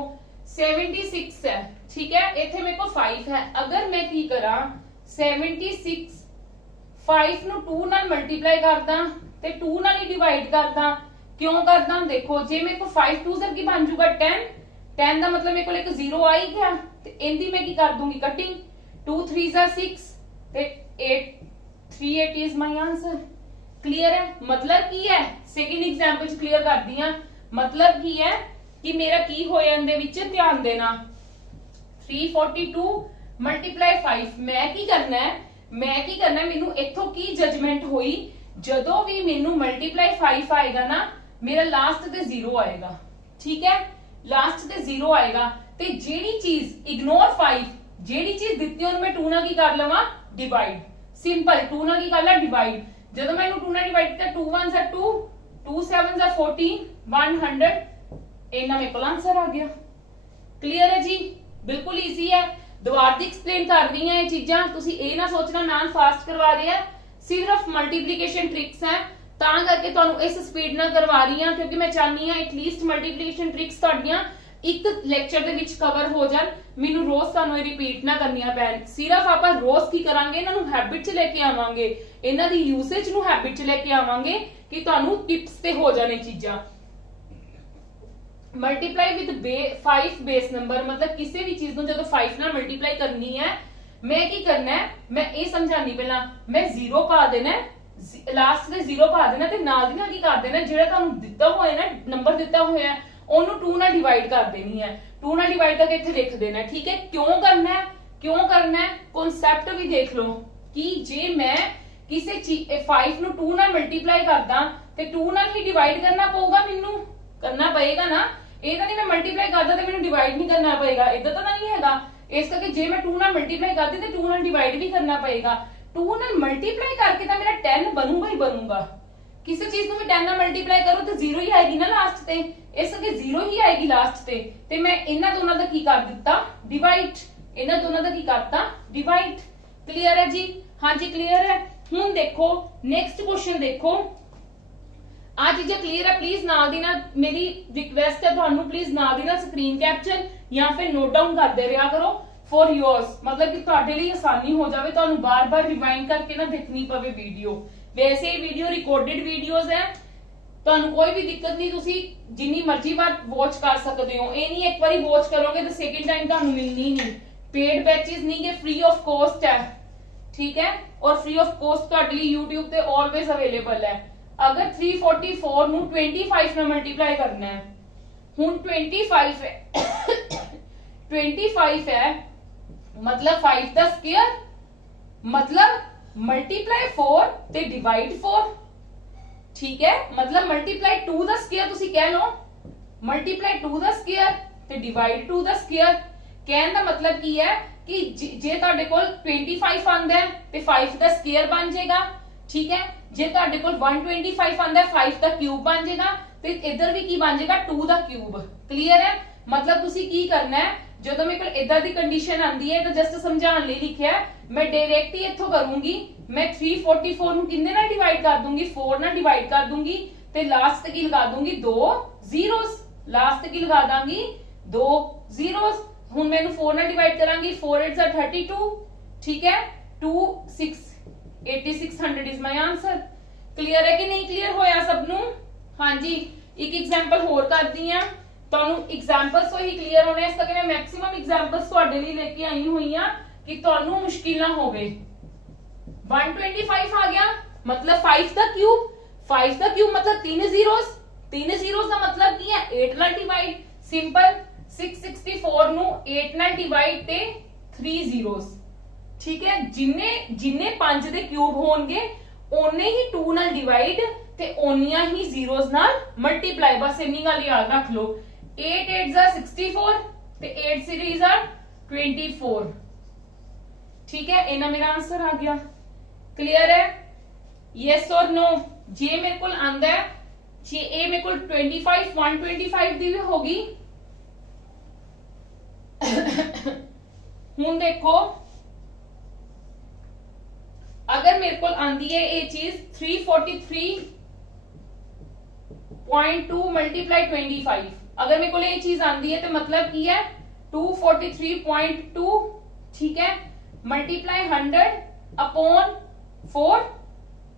76 है, ठीक है। इथे मेरे को 5 है, अगर मैं की करा 76 5 ਨੂੰ 2 ਨਾਲ ਮਲਟੀਪਲਾਈ ਕਰਦਾ ਤੇ 2 ਨਾਲ ਹੀ ਡਿਵਾਈਡ ਕਰਦਾ। क्यों करदा? देखो जे मेरे को 5 2 की बन जूगा 10 10 ਦਾ मतलब मेरे को एक 0 आ ही गया, ਤੇ ਇਹਦੀ मैं की कर दूंगी कटिंग। 2 3 6 ਤੇ 8 380 is my answer। क्लियर है? मतलब की है सेकंड एग्जांपल च क्लियर कर दिया। मतलब की है कि मेरा की होया इनदे विच ध्यान देना। 342 × 5 मैं की करना है, मेनू इथों की जजमेंट हुई, जदों भी मेनू मल्टीप्लाई 5 आएगा ना मेरा लास्ट ते 0 आएगा, ठीक है। लास्ट ते 0 आएगा ते जेड़ी चीज इग्नोर 5 जेड़ी चीज दित्ती ओनू मैं 2 नाल की कर लवां डिवाइड। सिंपल 2 ਨਾਲ ਕੀ ਕਰ ਲਾ ਡਿਵਾਈਡ। ਜਦੋਂ ਮੈਂ ਇਹਨੂੰ 2 ਨਾਲ ਡਿਵਾਈਡ ਕੀਤਾ 2 1s are 2 2 7s are 14 100 ਇਹਨਾਂ ਮੇਰੇ ਕੋਲ ਆਨਸਰ ਆ ਗਿਆ। ਕਲੀਅਰ ਹੈ ਜੀ? ਬਿਲਕੁਲ ਈਜ਼ੀ ਹੈ। ਦੁਬਾਰਾ ਦੀ ਐਕਸਪਲੇਨ ਕਰ ਰਹੀ ਹਾਂ ਇਹ ਚੀਜ਼ਾਂ, ਤੁਸੀਂ ਇਹ ਨਾ ਸੋਚਣਾ ਮੈਮ ਫਾਸਟ ਕਰਵਾ ਰਹੇ ਆ, ਸਿਰਫ ਮਲਟੀਪਲੀਕੇਸ਼ਨ ਟ੍ਰਿਕਸ ਹੈ ਤਾਂ ਕਰਕੇ ਤੁਹਾਨੂੰ ਇਸ ਸਪੀਡ ਨਾਲ ਕਰਵਾ ਰਹੀ ਹਾਂ, ਕਿਉਂਕਿ ਮੈਂ ਚਾਹਨੀ ਹਾਂ ਐਟਲੀਸਟ ਮਲਟੀਪਲੀਕੇਸ਼ਨ ਟ੍ਰਿਕਸ ਤੁਹਾਡੀਆਂ ਇੱਕ ਲੈਕਚਰ ਦੇ ਵਿੱਚ ਕਵਰ ਹੋ ਜਾਣ, ਮੈਨੂੰ ਰੋਜ਼ ਤੁਹਾਨੂੰ ਇਹ ਰਿਪੀਟ ਨਾ ਕਰਨੀਆਂ ਪੈਣ। ਸਿਰਫ ਆਪਾਂ ਰੋਜ਼ ਕੀ ਕਰਾਂਗੇ, ਇਹਨਾਂ ਨੂੰ ਹੈਬਿਟ 'ਚ ਲੈ ਕੇ ਆਵਾਂਗੇ, ਇਹਨਾਂ ਦੀ ਯੂਸੇਜ ਨੂੰ ਹੈਬਿਟ 'ਚ ਲੈ ਕੇ ਆਵਾਂਗੇ ਕਿ ਤੁਹਾਨੂੰ ਟਿਪਸ ਤੇ ਹੋ ਜਾਣੇ ਚੀਜ਼ਾਂ। ਮਲਟੀਪਲਾਈ ਵਿਦ 5 ਬੇਸ ਨੰਬਰ मतलब ਕਿਸੇ ਵੀ ਚੀਜ਼ ਨੂੰ ਜਦੋਂ 5 ਨਾਲ ਮਲਟੀਪਲਾਈ ਕਰਨੀ ਹੈ मैं की करना है, मैं ये समझानी पहला, मैं 0 पा देना लास्ट से 0 पा देना ते नाल दी नाल की कर देना जेड़ा तुहानू दित्ता होया ना नंबर दित्ता होया ओनू 2 ਨਾਲ डिवाइड कर देनी है। 2 ਨਾਲ डिवाइड करके इत्थे लिख देना, ठीक है। क्यों करना है कॉन्सेप्ट भी देख लो कि जे मैं किसी चीज 5 ਨੂੰ 2 ਨਾਲ मल्टीप्लाई करदा ते 2 ਨਾਲ ही डिवाइड करना पऊगा, मैनू करना पएगा ना। ਇਹ ਤਾਂ ਨਹੀਂ मैं मल्टीप्लाई करदा ते मैनू डिवाइड नहीं करना पएगा, इदां ਤਾਂ नहीं हैगा। इस करके जे मैं 2 ਨਾਲ मल्टीप्लाई करदी ते 2 ਨਾਲ डिवाइड भी करना पएगा। 2 ਨਾਲ मल्टीप्लाई करके तो मेरा 10 बनूगा ही बनूगा। किसी चीज को भी 10 ਨਾਲ मल्टीप्लाई करो तो 0 ही आएगी ना लास्ट ते, इस करके 0 ही आएगी लास्ट ते मैं इन्हां दोनों दा की कर दित्ता डिवाइड, इन्हां दोनों दा की करता डिवाइड। क्लियर है जी? हाँ जी क्लियर है। हुण देखो नेक्स्ट क्वेश्चन देखो, आ चीज़ें क्लियर है? प्लीज नाल दी नाल मेरी रिक्वेस्ट है तुहानू, प्लीज नाल दी नाल स्क्रीन कैप्चर या फिर नोट डाउन करते रहा करो फॉर योर्स, मतलब कि तुहाडे लई आसानी हो जाए, तुहानू बार बार रिवाइंड करके ना देखनी पवे वीडियो। वैसे ही वीडियो रिकॉर्डेड वीडियोज है, तुहानू कोई भी दिक्कत नहीं, तुसी जिन्नी मर्जी बार वॉच कर सकते हो। ये नहीं एक बारी वॉच करोगे तो सेकंड टाइम तुहानू मिलनी नहीं। पेड बैचेस नहीं के फ्री ऑफ कॉस्ट है, ठीक है। और फ्री ऑफ कॉस्ट तुहाडे लई YouTube ते ऑलवेज अवेलेबल है। अगर 344 ਨੂੰ 25 ਨਾਲ मल्टीप्लाई करना है, हुण 25 है 25 है मतलब 5 ਦਾ स्क्वायर मतलब मल्टीप्लाई 4 ते डिवाइड 4, ठीक है। मतलब मल्टीप्लाई 2 ਦਾ स्क्वायर ਤੁਸੀਂ ਕਹਿ ਲਓ, मल्टीप्लाई 2 ਦਾ स्क्वायर ਤੇ डिवाइड 2 ਦਾ स्क्वायर। ਕਹਿਣ ਦਾ मतलब ਕੀ ਹੈ कि ਜੇ ਤੁਹਾਡੇ ਕੋਲ 25 ਆਂਦਾ ਹੈ ਤੇ 5 ਦਾ स्क्वायर ਬਣ ਜਾਏਗਾ, ठीक है। जे ਤੁਹਾਡੇ ਕੋਲ 125 ਆਂਦਾ ਹੈ 5 ਦਾ क्यूब ਬਣ ਜਾਏਗਾ ਤੇ ਇਧਰ ਵੀ ਕੀ ਬਣ ਜਾਏਗਾ 2 ਦਾ क्यूब। क्लियर है? मतलब ਤੁਸੀਂ ਕੀ ਕਰਨਾ है ਜਦੋਂ ਮੇਰੇ ਕੋਲ ਇਦਾਂ ਦੀ ਕੰਡੀਸ਼ਨ ਆਂਦੀ ਹੈ ਤਾਂ ਜਸਟ ਸਮਝਾਉਣ ਲਈ ਲਿਖਿਆ ਮੈਂ ਡਾਇਰੈਕਟ ਹੀ ਇੱਥੋਂ ਕਰੂੰਗੀ ਮੈਂ 344 ਨੂੰ ਕਿੰਨੇ ਨਾਲ ਡਿਵਾਈਡ ਕਰ ਦੂੰਗੀ 4 ਨਾਲ ਡਿਵਾਈਡ ਕਰ ਦੂੰਗੀ ਤੇ ਲਾਸਟ ਕੀ ਲਗਾ ਦੂੰਗੀ 2 ਜ਼ੀਰੋਸ ਲਾਸਟ ਕੀ ਲਗਾ ਦਾਂਗੀ 2 ਜ਼ੀਰੋਸ ਹੁਣ ਮੈਨੂੰ 4 ਨਾਲ ਡਿਵਾਈਡ ਕਰਾਂਗੀ 4 8 32 ठीक है 2 6 8600 इज माय आंसर क्लियर है कि नहीं क्लियर होया सब नु हां जी एक एग्जांपल होर करदी हां ਤੁਹਾਨੂੰ एग्जांपल्स तो ही क्लियर होने इस तक मैं मैक्सिमम एग्जांपल्स ਤੁਹਾਡੇ ਲਈ ਲੈ ਕੇ ਆਈ ਹੋਈ ਆ ਕਿ ਤੁਹਾਨੂੰ ਮੁਸ਼ਕਿਲ ਨਾ ਹੋਵੇ 125 आ गया मतलब 5 ਦਾ क्यूब मतलब 3 zeros ਦਾ मतलब ਕੀ ਹੈ 8 ਨਾਲ ਡਿਵਾਈਡ ਸਿੰਪਲ 664 ਨੂੰ 8 ਨਾਲ ਡਿਵਾਈਡ ਤੇ 3 zeros ठीक है जिन्ने 5 ਦੇ ਕਿਊਬ ਹੋਣਗੇ ਓਨੇ ਹੀ 2 ਨਾਲ ਡਿਵਾਈਡ ਤੇ ਓਨੀਆਂ ਹੀ ਜ਼ੀਰੋਸ ਨਾਲ ਮਲਟੀਪਲਾਈ ਬਸ ਇੰਨੀ ਗੱਲ ਯਾਦ ਰੱਖ ਲਓ 8 8 64 ਤੇ 8 सीरीज 24 ठीक है ਇਹਨਾਂ ਮੇਰਾ ਆਨਸਰ ਆ ਗਿਆ क्लियर है यस और नो ਜੇ ਮੇਰੇ ਕੋਲ ਆਂਦਾ ਹੈ ਜੇ ਇਹ ਮੇਰੇ ਕੋਲ 25 125 ਦੀ ਵੀ ਹੋਗੀ ਹੁਣ ਦੇਖੋ अगर मेरे को आंदी है ये चीज 343.2 मल्टीप्लाई 25 अगर मेरे को ये चीज आंदी है तो मतलब की है 243.2 ठीक है मल्टीप्लाई 100 अपॉन 4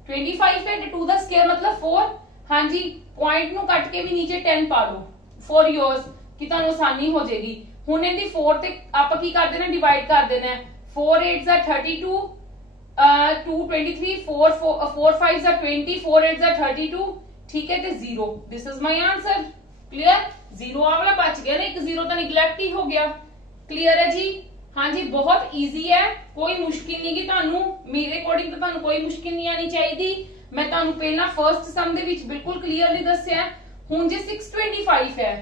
25 है 2 द स्क्वायर मतलब 4 हाँ जी पॉइंट नु कट के भी नीचे 10 पा लो फॉर योर्स कि ਤੁਹਾਨੂੰ आसानी हो जाएगी ਹੁਣ ਇਹਦੀ 4 ਤੇ ਆਪਾਂ ਕੀ ਕਰ ਦੇਣਾ ਡਿਵਾਈਡ ਕਰ ਦੇਣਾ 4 8 32 2 23 4 5 20 4 8 32 ठीक है ते 0 this is my answer clear 0 आ वाला बच गया ना एक 0 तो निगलेक्ट ही हो गया क्लियर है जी हाँ जी बहुत इजी है कोई मुश्किल नहीं कि ਤੁਹਾਨੂੰ ਮੇਰੇ ਅਕੋਰਡਿੰਗ ਤਾਂ ਤੁਹਾਨੂੰ ਕੋਈ ਮੁਸ਼ਕਿਲ ਨਹੀਂ ਆਣੀ ਚਾਹੀਦੀ ਮੈਂ ਤੁਹਾਨੂੰ ਪਹਿਲਾਂ ਫਰਸਟ ਸਮ ਦੇ ਵਿੱਚ ਬਿਲਕੁਲ ਕਲੀਅਰਲੀ ਦੱਸਿਆ ਹੁਣ ਜੇ 625 है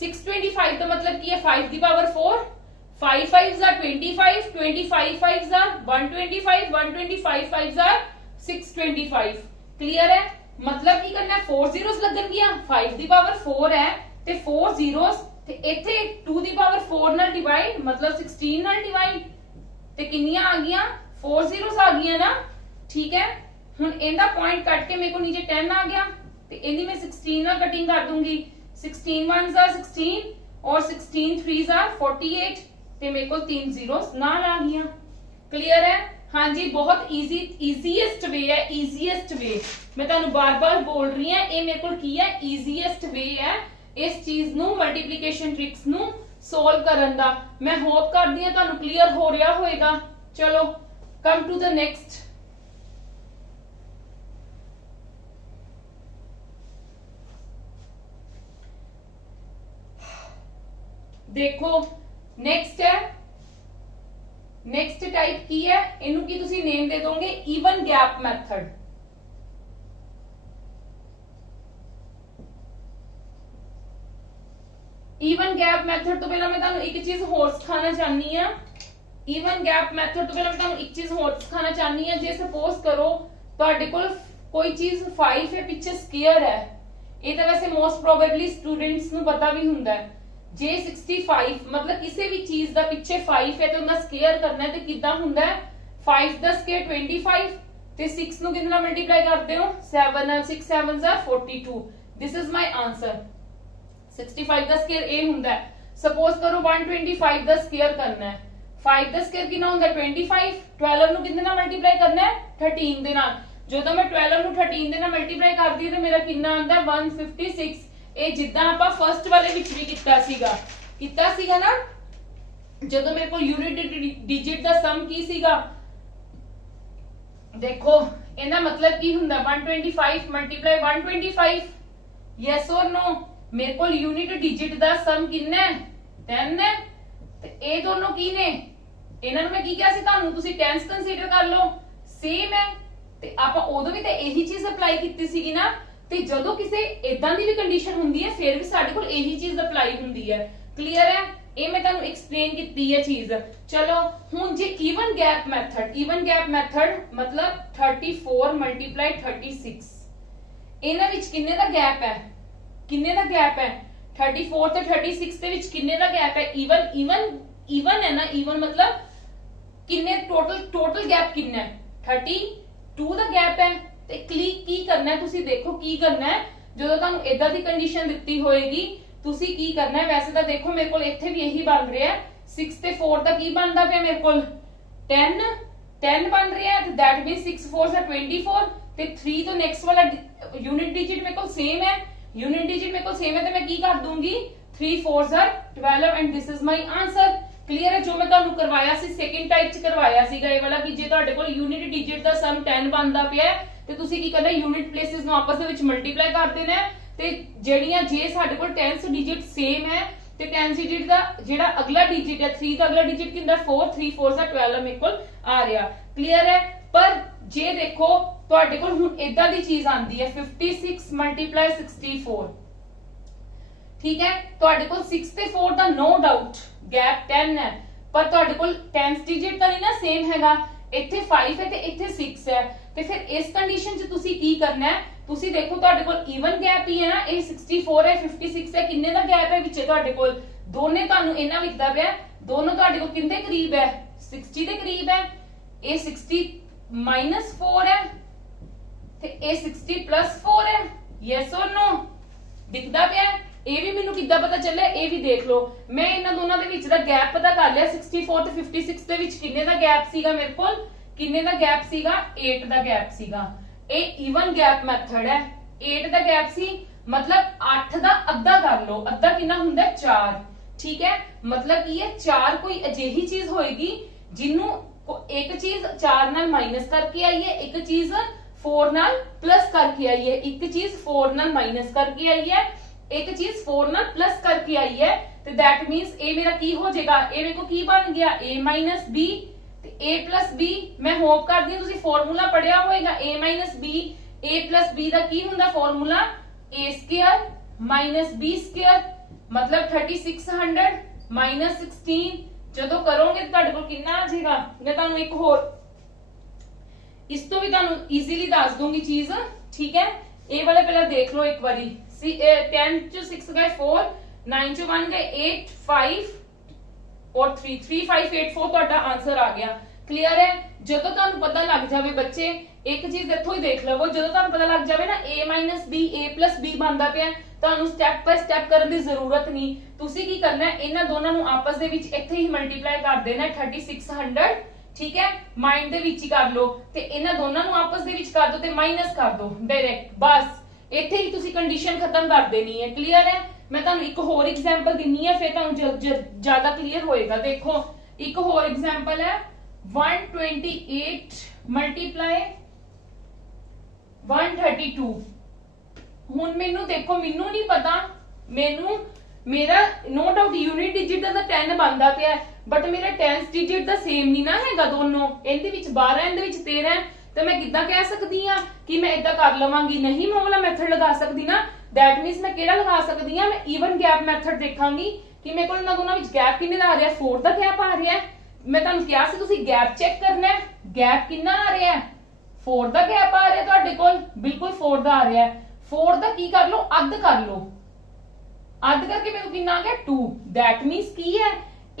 625 ਦਾ मतलब ਕੀ ਹੈ 5 ਦੀ power 4 5 5s are 25 25 5s are 125 125 5s are 625 clear है मतलब की करना है 4 zeros लगन गया 5 ਦੀ ਪਾਵਰ 4 है ਤੇ 4 zeros ਤੇ ਇੱਥੇ 2 ਦੀ ਪਾਵਰ 4 ਨਾਲ ਡਿਵਾਈਡ मतलब 16 ਨਾਲ ਡਿਵਾਈਡ ਤੇ ਕਿੰਨੀਆਂ ਆ ਗਈਆਂ 4 zeros ਆ ਗਈਆਂ ਨਾ ठीक है ਹੁਣ ਇਹਦਾ ਪੁਆਇੰਟ ਕੱਟ ਕੇ ਮੇਰੇ ਕੋ ਨੀਚੇ 10 ਆ ਗਿਆ ਤੇ ਇਹਦੀ ਮੈਂ 16 ਨਾਲ ਕਟਿੰਗ ਕਰ ਦੂੰਗੀ 16 1s are 16 और 16 3s are 48 ਤੇ ਮੇਰੇ ਕੋਲ 3 zeros ਨਾਲ ਆ ਗਈਆਂ क्लियर है हाँ जी बहुत easiest way है easiest way मैं ਤੁਹਾਨੂੰ ਬਾਰ-ਬਾਰ ਬੋਲ ਰਹੀ ਹਾਂ ਇਹ ਮੇਰੇ ਕੋਲ ਕੀ ਹੈ easiest way ਹੈ ਇਸ ਚੀਜ਼ ਨੂੰ ਮਲਟੀਪਲੀਕੇਸ਼ਨ ਟ੍ਰਿਕਸ ਨੂੰ ਸੋਲਵ ਕਰਨ ਦਾ ਮੈਂ ਹੋਪ ਕਰਦੀ ਹਾਂ ਤੁਹਾਨੂੰ ਕਲੀਅਰ ਹੋ ਰਿਹਾ ਹੋਵੇਗਾ ਚਲੋ ਕਮ ਟੂ ਦ ਨੈਕਸਟ देखो नेक्स्ट है नेक्स्ट टाइप की है इनू की तुसी नेम दे दोगे even gap method even gap method तो पहला मैं ਤੁਹਾਨੂੰ ਇੱਕ ਚੀਜ਼ ਹੋਰ ਸਿਖਾਣਾ ਚਾਹਨੀ ਆ इवन गैप मेथड तो पहला मैं ਤੁਹਾਨੂੰ ਇੱਕ ਚੀਜ਼ ਹੋਰ ਸਿਖਾਣਾ ਚਾਹਨੀ ਆ ਜੇ ਸਪੋਜ਼ ਕਰੋ ਤੁਹਾਡੇ ਕੋਲ ਕੋਈ ਚੀਜ਼ 5 ਹੈ ਪਿੱਛੇ ਸਕੁਅਰ ਹੈ ਇਹ ਤਾਂ ਵੈਸੇ ਮੋਸਟ ਪ੍ਰੋਬੇਬਲੀ ਸਟੂਡੈਂਟਸ ਨੂੰ ਪਤਾ ਵੀ ਹੁੰਦਾ ਹੈ जे 65 मतलब किसी भी चीज ਦਾ ਪਿੱਛੇ 5 ਹੈ ਤੇ ਉਹਦਾ ਸਕੁਅਰ ਕਰਨਾ ਹੈ ਤੇ ਕਿੱਦਾਂ ਹੁੰਦਾ ਹੈ 5 ਦਾ ਸਕੁਅਰ 25 ਤੇ 6 ਨੂੰ ਕਿੰਨਾ ਮਲਟੀਪਲਾਈ ਕਰਦੇ ਹੋ 7 6 7s are 42 this is my answer 65 the square ਇਹ ਹੁੰਦਾ ਹੈ ਸਪੋਜ਼ ਕਰੋ 125 ਦਾ ਸਕੁਅਰ ਕਰਨਾ ਹੈ 5 ਦਾ ਸਕੁਅਰ ਕਿੰਨਾ ਹੁੰਦਾ 25 12 ਨੂੰ ਕਿੰਨੇ ਨਾਲ ਮਲਟੀਪਲਾਈ ਕਰਨਾ ਹੈ 13 ਦੇ ਨਾਲ ਜਦੋਂ ਮੈਂ 12 ਨੂੰ 13 ਦੇ ਨਾਲ ਮਲਟੀਪਲਾਈ ਕਰਦੀ ਹਾਂ ਤੇ ਮੇਰਾ ਕਿੰਨਾ ਆਉਂਦਾ 156 ਇਹ ਜਿੱਦਾਂ ਆਪਾਂ ਫਰਸਟ ਵਾਲੇ ਵਿੱਚ ਵੀ ਕੀਤਾ ਸੀਗਾ ਨਾ ਜਦੋਂ ਮੇਰੇ ਕੋਲ ਯੂਨਿਟ ਡਿਜਿਟ ਦਾ ਸਮ ਕੀ ਸੀਗਾ ਦੇਖੋ ਇਹਦਾ ਮਤਲਬ ਕੀ ਹੁੰਦਾ 125 ਮਲਟੀਪਲਾਈ 125 ਯੈਸ অর ਨੋ ਮੇਰੇ ਕੋਲ ਯੂਨਿਟ ਡਿਜਿਟ ਦਾ ਸਮ ਕਿੰਨਾ ਹੈ 10 ਹੈ ਤੇ ਇਹ ਦੋਨੋਂ ਕੀ ਨੇ ਇਹਨਾਂ ਨੂੰ ਮੈਂ ਕੀ ਕਿਹਾ ਸੀ ਤੁਹਾਨੂੰ ਤੁਸੀਂ 10s ਕੰਸੀਡਰ ਕਰ ਲਓ ਸੇਮ ਹੈ ਤੇ ਆਪਾਂ ਉਦੋਂ ਵੀ ਤਾਂ ਇਹੀ ਚੀਜ਼ ਅਪਲਾਈ ਕੀਤੀ ਸੀਗੀ ਨਾ ਤੇ ਜਦੋਂ ਕਿਸੇ ਇਦਾਂ ਦੀ ਵੀ ਕੰਡੀਸ਼ਨ ਹੁੰਦੀ ਹੈ ਫਿਰ ਵੀ ਸਾਡੇ ਕੋਲ ਇਹੀ ਚੀਜ਼ ਅਪਲਾਈ ਹੁੰਦੀ ਹੈ ਕਲੀਅਰ ਹੈ ਇਹ ਮੈਂ ਤੁਹਾਨੂੰ ਐਕਸਪਲੇਨ ਕੀਤੀ ਹੈ ਚੀਜ਼ ਚਲੋ ਹੁਣ ਜੇ ਇਵਨ ਗੈਪ ਮੈਥਡ ਮਤਲਬ 34 ਮਲਟੀਪਲਾਈ 36 ਇਹਨਾਂ ਵਿੱਚ ਕਿੰਨੇ ਦਾ ਗੈਪ ਹੈ 34 ਤੇ 36 ਦੇ ਵਿੱਚ ਕਿੰਨੇ ਦਾ ਗੈਪ ਹੈ? ਈਵਨ ਹੈ ਨਾ, ਈਵਨ ਮਤਲਬ ਕਿੰਨੇ ਟੋਟਲ ਗੈਪ ਕਿੰਨਾ ਹੈ? 32 ਦਾ ਗੈਪ ਹੈ। ਤੇ ਕੀ ਕਰਨਾ ਹੈ ਤੁਸੀਂ ਦੇਖੋ ਕੀ ਕਰਨਾ ਹੈ। ਜਦੋਂ ਤੁਹਾਨੂੰ ਇਦਾਂ ਦੀ ਕੰਡੀਸ਼ਨ ਦਿੱਤੀ ਹੋਏਗੀ ਤੁਸੀਂ ਕੀ ਕਰਨਾ ਹੈ। ਵੈਸੇ ਤਾਂ ਦੇਖੋ ਮੇਰੇ ਕੋਲ ਇੱਥੇ ਵੀ ਇਹੀ ਬਣ ਰਿਹਾ 6 ਤੇ 4 ਦਾ ਕੀ ਬਣਦਾ ਪਿਆ ਮੇਰੇ ਕੋਲ 10 ਬਣ ਰਿਹਾ ਤੇ that means 6 4s are 24 ਤੇ 3 ਤੋਂ ਨੈਕਸਟ ਵਾਲਾ ਯੂਨਿਟ ਡਿਜਿਟ ਮੇਰੇ ਕੋਲ ਸੇਮ ਹੈ। यूनिट डिजिट मेरे को सेम है तो मैं की कर दूंगी 3 4s are 12 and this is my answer. Clear है? जो मैं ਤੁਹਾਨੂੰ ਕਰਵਾਇਆ ਸੀ ਸੈਕਿੰਡ ਟਾਈਪ ਚ ਕਰਵਾਇਆ ਸੀਗਾ ਇਹ ਵਾਲਾ ਕਿ ਜੇ ਤੁਹਾਡੇ ਕੋਲ ਯੂਨਿਟ ਡਿਜਿਟ ਦਾ ਸਮ 10 ਬਣਦਾ ਪਿਆ ਤੇ ਤੁਸੀਂ ਕੀ ਕਰਨਾ ਯੂਨਿਟ ਪਲੇਸਿਸ ਨੂੰ ਆਪਸ ਦੇ ਵਿੱਚ ਮਲਟੀਪਲਾਈ ਕਰ ਦੇਣਾ ਤੇ ਜਿਹੜੀਆਂ ਜੇ ਸਾਡੇ ਕੋਲ 10th ਡਿਜਿਟ ਸੇਮ ਹੈ ਤੇ 10th ਡਿਜਿਟ ਦਾ ਜਿਹੜਾ ਅਗਲਾ ਡਿਜਿਟ ਹੈ 3 ਦਾ ਅਗਲਾ ਡਿਜਿਟ ਕਿੰਦਾ 4 3 4s are 12 ਮੇਰੇ ਕੋਲ ਆ ਰਿਹਾ। ਕਲੀਅਰ ਹੈ? ਪਰ ਜੇ ਦੇਖੋ ਤੁਹਾਡੇ ਕੋਲ ਹੁਣ ਇਦਾਂ ਦੀ ਚੀਜ਼ ਆਂਦੀ ਹੈ 56 × 64 ਠੀਕ ਹੈ ਤੁਹਾਡੇ ਕੋਲ 6 ਤੇ 4 ਦਾ ਨੋ ਡਾਊਟ ਗੈਪ 10 ਹੈ ਪਰ ਤੁਹਾਡੇ ਕੋਲ 10th ਡਿਜਿਟ ਤਾਂ ਨਹੀਂ ਨਾ ਸੇਮ ਹੈਗਾ ਇੱਥੇ 5 ਹੈ ਤੇ ਇੱਥੇ 6 ਹੈ ਤੇ ਫਿਰ ਇਸ ਕੰਡੀਸ਼ਨ 'ਚ ਤੁਸੀਂ ਕੀ ਕਰਨਾ ਹੈ ਤੁਸੀਂ ਦੇਖੋ ਤੁਹਾਡੇ ਕੋਲ ਈਵਨ ਗੈਪ ਹੀ ਹੈ ਨਾ ਇਹ 64 ਹੈ 56 ਹੈ ਕਿੰਨੇ ਦਾ ਗੈਪ ਹੈ ਵਿੱਚ ਤੁਹਾਡੇ ਕੋਲ ਦੋਨੇ ਤੁਹਾਨੂੰ ਇਹਨਾਂ ਵਿਖਦਾ ਪਿਆ ਦੋਨੋਂ ਤੁਹਾਡੇ ਕੋਲ ਕਿੰਨੇ ਕਰੀਬ ਹੈ 60 ਦੇ ਕਰੀਬ ਹੈ ਇਹ 60 -4 ਹੈ ਤੇ ਇਹ 60 + 4 ਹੈ ਯੈਸ অর ਨੋ ਦਿਖਦਾ ਪਿਆ ਇਹ ਵੀ ਮੈਨੂੰ ਕਿੱਦਾਂ ਪਤਾ ਚੱਲਿਆ ਇਹ ਵੀ ਦੇਖ ਲਓ ਮੈਂ ਇਹਨਾਂ ਦੋਨਾਂ ਦੇ ਵਿੱਚ ਦਾ ਗੈਪ ਪਤਾ ਕਰ ਲਿਆ 64 ਤੇ 56 ਦੇ ਵਿੱਚ ਕਿੰਨੇ ਦਾ ਗੈਪ ਸੀਗਾ ਮੇਰੇ ਕੋਲ ਕਿੰਨੇ ਦਾ ਗੈਪ ਸੀਗਾ 8 ਦਾ ਗੈਪ ਸੀਗਾ ਇਹ ਈਵਨ ਗੈਪ ਮੈਥਡ ਹੈ 8 ਦਾ ਗੈਪ ਸੀ मतलब 8 ਦਾ ਅੱਧਾ ਕਰ ਲਓ ਅੱਧਾ ਕਿੰਨਾ ਹੁੰਦਾ 4 ਠੀਕ ਹੈ मतलब ਕੀ ਹੈ 4 ਕੋਈ ਅਜਿਹੀ ਚੀਜ਼ ਹੋਏਗੀ ਜਿਹਨੂੰ ਇੱਕ ਚੀਜ਼ 4 ਨਾਲ ਮਾਈਨਸ ਕਰਕੇ ਆਈ ਹੈ ਇੱਕ ਚੀਜ਼ 4 ਨਾਲ ਪਲੱਸ ਕਰਕੇ ਆਈ ਹੈ ਇੱਕ ਚੀਜ਼ 4 ਨਾਲ ਮਾਈਨਸ ਕਰਕੇ ਆਈ ਹੈ ਇੱਕ ਚੀਜ਼ 4 ਨਾਲ ਪਲੱਸ ਕਰਕੇ ਆਈ ਹੈ ਤੇ that means ਇਹ ਮੇਰਾ ਕੀ ਹੋ ਜਾਏਗਾ ਇਹ ਮੇਰੇ ਕੋ ਕੀ ਬਣ ਗਿਆ a - b ਤੇ a + b ਮੈਂ ਹੋਪ ਕਰਦੀ ਹਾਂ ਤੁਸੀਂ ਫਾਰਮੂਲਾ ਪੜਿਆ ਹੋਵੇਗਾ a - b a + b ਦਾ ਕੀ ਹੁੰਦਾ ਫਾਰਮੂਲਾ a² - b² मतलब 3600 - 16 ਜਦੋਂ ਕਰੋਗੇ ਤੁਹਾਡੇ ਕੋਲ ਕਿੰਨਾ ਆ ਜਾਏਗਾ ਮੈਂ ਤੁਹਾਨੂੰ ਇੱਕ ਹੋਰ ਇਸ ਤੋਂ ਵੀ ਤੁਹਾਨੂੰ ਈਜ਼ੀਲੀ ਦੱਸ ਦੂੰਗੀ ਚੀਜ਼ ਠੀਕ ਹੈ ਇਹ ਵਾਲੇ ਪਹਿਲਾਂ ਦੇਖ ਲਓ ਇੱਕ ਵਾਰੀ 10 ਚ 6 ਗਏ 4 9 ਚ 1 ਗਏ 8 5 और 3 3584 ਤੁਹਾਡਾ ਆਨਸਰ ਆ ਗਿਆ ਕਲੀਅਰ ਹੈ ਜਦੋਂ ਤੁਹਾਨੂੰ ਪਤਾ ਲੱਗ ਜਾਵੇ ਬੱਚੇ ਇੱਕ ਚੀਜ਼ ਇੱਥੋਂ ਹੀ ਦੇਖ ਲਵੋ ਜਦੋਂ ਤੁਹਾਨੂੰ ਪਤਾ ਲੱਗ ਜਾਵੇ ਨਾ a - b a + b ਬਣਦਾ ਪਿਆ ਤੁਹਾਨੂੰ ਸਟੈਪ ਬਾਈ ਸਟੈਪ ਕਰਨ ਦੀ ਜ਼ਰੂਰਤ ਨਹੀਂ ਤੁਸੀਂ ਕੀ ਕਰਨਾ ਹੈ ਇਹਨਾਂ ਦੋਨਾਂ ਨੂੰ ਆਪਸ ਦੇ ਵਿੱਚ ਇੱਥੇ ਹੀ ਮਲਟੀਪਲਾਈ ਕਰ ਦੇਣਾ 3600 ਠੀਕ ਹੈ ਮਾਈਂਡ ਦੇ ਵਿੱਚ ਹੀ ਕਰ ਲਓ ਤੇ ਇਹਨਾਂ ਦੋਨਾਂ ਨੂੰ ਆਪਸ ਦੇ ਵਿੱਚ ਕਰ ਦਿਓ ਤੇ ਮਾਈਨਸ ਕਰ ਦਿਓ ਡਾਇਰੈਕਟ ਬਸ ਇੱਥੇ ਹੀ ਤੁਸੀਂ ਕੰਡੀਸ਼ਨ ਖਤਮ ਕਰ ਦੇਣੀ ਹੈ ਕਲੀਅਰ ਹੈ ਮੈਂ ਤੁਹਾਨੂੰ ਇੱਕ ਹੋਰ ਐਗਜ਼ਾਮਪਲ ਦਿੰਨੀ ਹੈ ਫਿਰ ਤੁਹਾਨੂੰ ਜ਼ਿਆਦਾ ਕਲੀਅਰ ਹੋਏਗਾ ਦੇਖੋ ਇੱਕ ਹੋਰ ਐਗਜ਼ਾਮਪਲ ਹੈ 128 × 132 ਹੁਣ ਮੈਨੂੰ ਦੇਖੋ ਮੈਨੂੰ ਨਹੀਂ ਪਤਾ ਮੈਨੂੰ ਮੇਰਾ ਨੋ ਡਾਊਟ ਯੂਨਿਟ ਡਿਜਿਟ ਦਾ 10 ਬਣਦਾ ਪਿਆ ਬਟ ਮੇਰਾ 10th ਡਿਜਿਟ ਦਾ ਸੇਮ ਨਹੀਂ ਨਾ ਹੈਗਾ ਦੋਨੋਂ ਇਹਦੇ ਵਿੱਚ 12 ਇਹਦੇ ਵਿੱਚ 13 ਤੇ ਮੈਂ ਕਿੱਦਾਂ ਕਹਿ ਸਕਦੀ ਆ ਕਿ ਮੈਂ ਇਦਾਂ ਕਰ ਲਵਾਂਗੀ ਨਹੀਂ ਮੈਂ ਵਾਲਾ ਮੈਥਡ ਲਗਾ ਸਕਦੀ ਨਾ that means ਮੈਂ ਕਿਹੜਾ ਲਗਾ ਸਕਦੀ ਆ ਮੈਂ ਈਵਨ ਗੈਪ ਮੈਥਡ ਦੇਖਾਂਗੀ ਕਿ ਮੇਰੇ ਕੋਲ ਇਹਨਾਂ ਦੋਨਾਂ ਵਿੱਚ ਗੈਪ ਕਿੰਨੇ ਦਾ ਆ ਰਿਹਾ 4 ਦਾ ਗੈਪ ਆ ਰਿਹਾ ਮੈਂ ਤੁਹਾਨੂੰ ਕਿਹਾ ਸੀ ਤੁਸੀਂ ਗੈਪ ਚੈੱਕ ਕਰਨਾ ਹੈ ਗੈਪ ਕਿੰਨਾ ਆ ਰਿਹਾ 4 ਦਾ ਗੈਪ ਆ ਰਿਹਾ ਤੁਹਾਡੇ ਕੋਲ ਬਿਲਕੁਲ 4 ਦਾ ਆ ਰਿਹਾ 4 ਦਾ ਕੀ ਕਰ ਲਓ ਅੱਧ ਕਰ ਲਓ ਅੱਧ ਕਰਕੇ ਮੈਨੂੰ ਕਿੰਨਾ ਆ ਗਿਆ 2 that means ਕੀ ਹੈ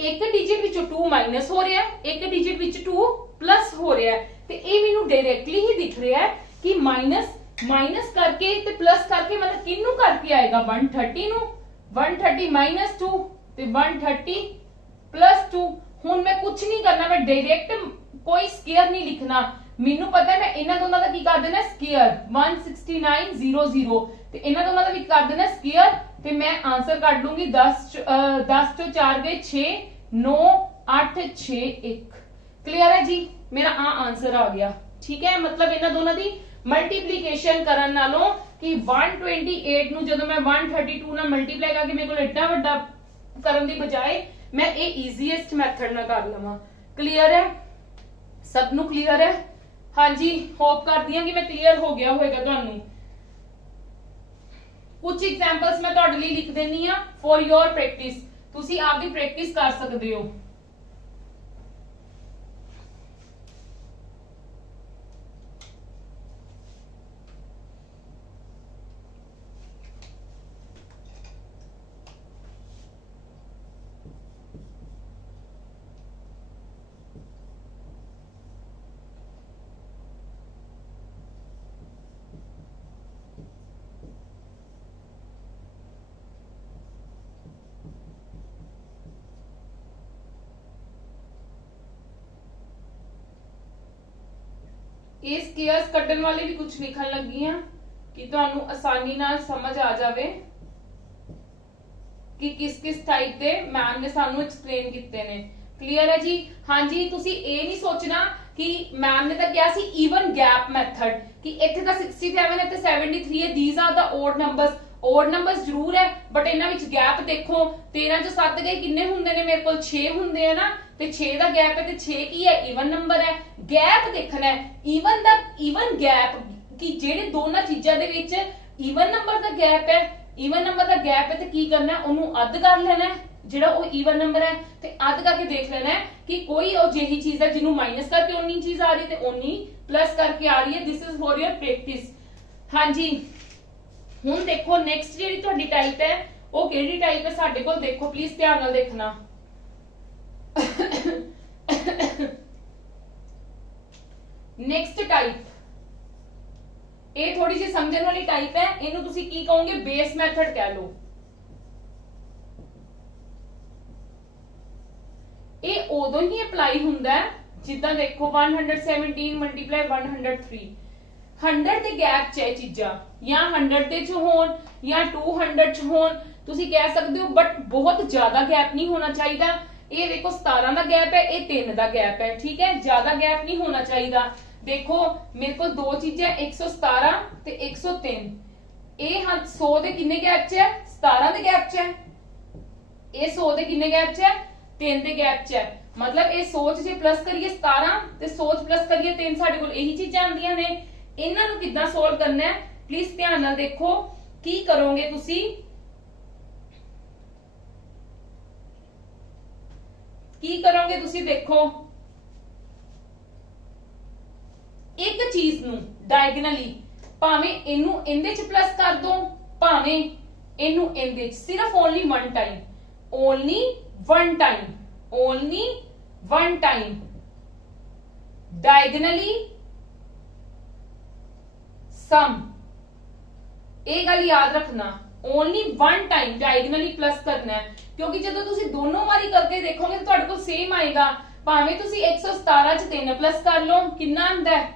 ਇੱਕ ਡਿਜਿਟ ਵਿੱਚੋਂ 2 ਮਾਈਨਸ ਹੋ ਰਿਹਾ ਇੱਕ ਡਿਜਿਟ ਵਿੱਚ 2 ਪਲੱਸ ਹੋ ਰਿਹਾ ਤੇ ਇਹ ਮੈਨੂੰ ਡਾਇਰੈਕਟਲੀ ਹੀ ਦਿਖ ਰਿਹਾ ਕਿ ਮਾਈਨਸ ਕਰਕੇ ਤੇ ਪਲੱਸ ਕਰਕੇ ਮਤਲਬ ਕਿੰਨੂੰ ਕਰਕੇ ਆਏਗਾ 130 ਨੂੰ 130 - 2 ਤੇ 130 + 2 ਹੁਣ ਮੈਂ ਕੁਝ ਨਹੀਂ ਕਰਨਾ ਮੈਂ ਡਾਇਰੈਕਟ ਕੋਈ ਸਕੁਅਰ ਨਹੀਂ ਲਿਖਣਾ ਮੈਨੂੰ ਪਤਾ ਹੈ ਮੈਂ ਇਹਨਾਂ ਦੋਨਾਂ ਦਾ ਕੀ ਕਰ ਦੇਣਾ ਸਕੁਅਰ 16900 ਤੇ ਇਹਨਾਂ ਦੋਨਾਂ ਦਾ ਵੀ ਕਰ ਦੇਣਾ ਸਕੁਅਰ ਤੇ ਮੈਂ ਆਨਸਰ ਕੱਢ ਲੂੰਗੀ 10 ਤੋਂ 4 ਗਏ 6 9 8 6 1 ਕਲੀਅਰ ਹੈ ਜੀ ਮੇਰਾ ਆਨਸਰ ਆ ਗਿਆ ਠੀਕ ਹੈ ਮਤਲਬ ਇਹਨਾਂ ਦੋਨਾਂ ਦੀ ਮਲਟੀਪਲੀਕੇਸ਼ਨ ਕਰਨ ਨਾਲੋਂ ਕਿ 128 ਨੂੰ ਜਦੋਂ ਮੈਂ 132 ਨਾਲ ਮਲਟੀਪਲਾਈ ਕਰਕੇ ਮੇਰੇ ਕੋਲ ਐਡਾ ਵੱਡਾ ਕਰਨ ਦੀ ਬਜਾਏ ਮੈਂ ਇਹ ਈਜ਼ੀਐਸਟ ਮੈਥਡ ਨਾਲ ਕਰ ਲਵਾਂ ਕਲੀਅਰ ਹੈ ਸਭ ਨੂੰ ਕਲੀਅਰ ਹੈ ਹਾਂਜੀ ਹੋਪ ਕਰਦੀ ਹਾਂ ਕਿ ਮੈਂ ਕਲੀਅਰ ਹੋ ਗਿਆ ਹੋਵੇਗਾ ਤੁਹਾਨੂੰ ਕੁਝ ਐਗਜ਼ਾਮਪਲਸ ਮੈਂ ਤੁਹਾਡੇ ਲਈ ਲਿਖ ਦੇਣੀ ਆ ਫॉर योर ਪ੍ਰੈਕਟਿਸ ਤੁਸੀਂ ਆਪ ਵੀ ਪ੍ਰੈਕਟਿਸ ਕਰ ਸਕਦੇ ਹੋ ਇਹ ਸਕੇਅਰਸ ਕੱਢਣ ਵਾਲੇ ਵੀ ਕੁਝ ਲਿਖਣ ਲੱਗੀ ਆ ਕਿ ਤੁਹਾਨੂੰ ਆਸਾਨੀ ਨਾਲ ਸਮਝ ਆ ਜਾਵੇ ਕਿ ਕਿਸ टाइप ਦੇ ਮੈਮ ਨੇ ਸਾਨੂੰ ਐਕਸਪਲੇਨ ਕੀਤੇ ਨੇ। ਕਲੀਅਰ ਹੈ ਜੀ? ਹਾਂਜੀ, ਤੁਸੀਂ ਇਹ ਨਹੀਂ ਸੋਚਣਾ ਕਿ ਮੈਮ ਨੇ ਤਾਂ ਕਿਹਾ ਸੀ ਈਵਨ ਗੈਪ ਮੈਥਡ ਕਿ ਇੱਥੇ ਤਾਂ 67 ਹੈ ਤੇ 73 ਹੈ, these are the odd numbers। odd numbers ਜ਼ਰੂਰ ਹੈ ਬਟ ਇਹਨਾਂ ਵਿੱਚ ਗੈਪ ਦੇਖੋ, 13 ਚੋਂ 7 ਗਏ ਕਿੰਨੇ ਹੁੰਦੇ ਨੇ, ਮੇਰੇ ਕੋਲ 6 ਹੁੰਦੇ ਆ ਨਾ, ਤੇ 6 ਦਾ ਗੈਪ ਹੈ ਤੇ 6 ਕੀ ਹੈ, ਈਵਨ ਨੰਬਰ ਹੈ। ਗੈਪ ਦੇਖਣਾ ਹੈ, ਈਵਨ ਗੈਪ ਕਿ ਜਿਹੜੇ ਦੋਨਾਂ ਚੀਜ਼ਾਂ ਦੇ ਵਿੱਚ ਈਵਨ ਨੰਬਰ ਦਾ ਗੈਪ ਹੈ, ਈਵਨ ਨੰਬਰ ਦਾ ਗੈਪ ਹੈ ਤੇ ਕੀ ਕਰਨਾ ਹੈ, ਉਹਨੂੰ ਅੱਧ ਕਰ ਲੈਣਾ ਹੈ ਜਿਹੜਾ ਉਹ ਈਵਨ ਨੰਬਰ ਹੈ, ਤੇ ਅੱਧ ਕਰਕੇ ਦੇਖ ਲੈਣਾ ਹੈ ਕਿ ਕੋਈ ਉਹ ਜਿਹੀ ਚੀਜ਼ ਹੈ ਜਿਹਨੂੰ ਮਾਈਨਸ ਕਰਕੇ ਉਨੀ ਚੀਜ਼ ਆ ਰਹੀ ਤੇ ਉਨੀ ਪਲੱਸ ਕਰਕੇ ਆ ਰਹੀ ਹੈ। This is for your practice. ਹਾਂਜੀ, ਹੁਣ ਦੇਖੋ ਨੈਕਸਟ ਜਿਹੜੀ ਤੁਹਾਡੀ ਟਾਈਪ ਹੈ ਉਹ ਕਿਹੜੀ ਟਾਈਪ ਹੈ ਸਾਡੇ ਕੋਲ, ਦੇਖੋ ਪਲੀਜ਼ ਧਿਆਨ ਨਾਲ ਦੇਖਣਾ। ਨੈਕਸਟ ਟਾਈਪ ਇਹ ਥੋੜੀ ਜਿਹੀ ਸਮਝਣ ਵਾਲੀ ਟਾਈਪ ਹੈ, ਇਹਨੂੰ ਤੁਸੀਂ ਕੀ ਕਹੋਗੇ, ਬੇਸ ਮੈਥਡ ਕਹਿ ਲਓ। ਇਹ ਉਦੋਂ ਹੀ ਅਪਲਾਈ ਹੁੰਦਾ ਹੈ ਜਿੱਦਾਂ ਦੇਖੋ 117 ਮਲਟੀਪਲਾਈ 103, 100 ਦੇ ਗੈਪ 'ਚ ਇਹ ਚੀਜ਼ਾਂ ਜਾਂ 100 ਦੇ 'ਚ ਹੋਣ ਜਾਂ 200 'ਚ ਹੋਣ, ਤੁਸੀਂ ਕਹਿ ਸਕਦੇ ਹੋ, ਬਟ ਬਹੁਤ ਜ਼ਿਆਦਾ ਗੈਪ ਨਹੀਂ ਹੋਣਾ ਚਾਹੀਦਾ। ਇਹ ਦੇਖੋ 17 ਦਾ ਗੈਪ ਹੈ, ਇਹ 3 ਦਾ ਗੈਪ ਹੈ, ਠੀਕ ਹੈ, ਜ਼ਿਆਦਾ ਗੈਪ ਨਹੀਂ ਹੋਣਾ ਚਾਹੀਦਾ। ਦੇਖੋ ਮੇਰੇ ਕੋਲ ਦੋ ਚੀਜ਼ਾਂ 117 ਤੇ 103, ਇਹ 100 ਦੇ ਕਿੰਨੇ ਗੈਪ 'ਚ ਹੈ, 17 ਦੇ ਗੈਪ 'ਚ ਹੈ, ਇਹ 100 ਦੇ ਕਿੰਨੇ ਗੈਪ 'ਚ ਹੈ, 3 ਦੇ ਗੈਪ 'ਚ ਹੈ। ਮਤਲਬ ਇਹ ਸੋਚ ਜੇ ਪਲੱਸ ਕਰੀਏ 17 ਤੇ ਸੋਚ ਪਲੱਸ ਕਰੀਏ 3, ਸਾਡੇ ਕੋਲ ਇਹੀ ਚੀਜ਼ਾਂ ਆਉਂਦੀਆਂ ਨੇ। ਇਹਨਾਂ ਨੂੰ ਕਿੱਦਾਂ ਸੋਲਵ ਕਰਨਾ ਹੈ ਪਲੀਜ਼ ਧਿਆਨ ਨਾਲ ਦੇਖੋ। ਕੀ ਕਰੋਗੇ ਤੁਸੀਂ, ਕੀ ਕਰੋਗੇ ਤੁਸੀਂ, ਦੇਖੋ ਇੱਕ ਚੀਜ਼ ਨੂੰ ਡਾਇਗਨਲੀ ਭਾਵੇਂ ਇਹਨੂੰ ਇਹਦੇ 'ਚ ਪਲੱਸ ਕਰ ਦੋ, ਭਾਵੇਂ ਇਹਨੂੰ ਇਹਦੇ 'ਚ, ਸਿਰਫ only one time, only one time, only one time, diagonally sum। ਇਹ ਗੱਲ ਯਾਦ ਰੱਖਣਾ, only one time diagonally plus ਕਰਨਾ ਹੈ, ਕਿਉਂਕਿ ਜਦੋਂ ਤੁਸੀਂ ਦੋਨੋਂ ਵਾਰੀ ਕਰਕੇ ਦੇਖੋਗੇ ਤਾਂ ਤੁਹਾਡੇ ਕੋਲ ਸੇਮ ਆਏਗਾ। ਭਾਵੇਂ ਤੁਸੀਂ 117 ਚ 3 ਪਲੱਸ ਕਰ ਲਓ, ਕਿੰਨਾ ਆਉਂਦਾ ਹੈ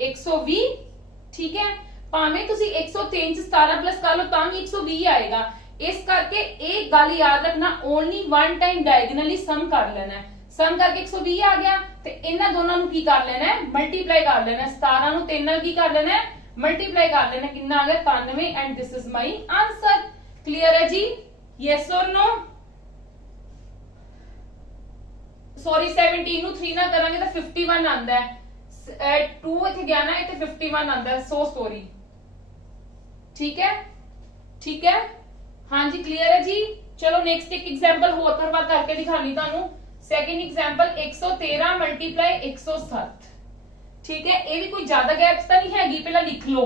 120, ਠੀਕ ਹੈ, ਭਾਵੇਂ ਤੁਸੀਂ 103 ਚ 17 ਪਲੱਸ ਕਰ ਲਓ ਤਾਂ ਵੀ 120 ਆਏਗਾ। ਇਸ ਕਰਕੇ ਇਹ ਗੱਲ ਯਾਦ ਰੱਖਣਾ, ਓਨਲੀ ਵਨ ਟਾਈਮ ਡਾਇਗਨਲੀ ਸਮ ਕਰ ਲੈਣਾ ਹੈ। ਸਮ ਕਰਕੇ 120 ਆ ਗਿਆ ਤੇ ਇਹਨਾਂ ਦੋਨਾਂ ਨੂੰ ਕੀ ਕਰ ਲੈਣਾ ਹੈ, ਮਲਟੀਪਲਾਈ ਕਰ ਲੈਣਾ ਹੈ। 17 ਨੂੰ 3 ਨਾਲ ਕੀ ਕਰ ਲੈਣਾ ਹੈ, ਮਲਟੀਪਲਾਈ ਕਰ ਲੈਣਾ। ਕਿੰਨਾ ਆ ਗਿਆ 93 and this is my answer. Clear ਹੈ ਜੀ? Yes or no? ਸੌਰੀ 17 ਨੂੰ 3 ਨਾਲ ਕਰਾਂਗੇ ਤਾਂ 51 ਆਂਦਾ ਹੈ, 2 ਇੱਥੇ ਗਿਆ ਨਾ, ਇੱਥੇ 51 ਆਂਦਾ ਹੈ। ਸੋ ਸੌਰੀ, ਠੀਕ ਹੈ, ਠੀਕ ਹੈ। हाँ जी, क्लियर है जी? चलो नेक्स्ट एक एग्जांपल होर करके दिखानी तानू। सेकंड एग्जांपल 113 मल्टीप्लाई 107, ठीक है, ये भी कोई ज्यादा गैप्स तो नहीं हैगी, पहला लिख लो,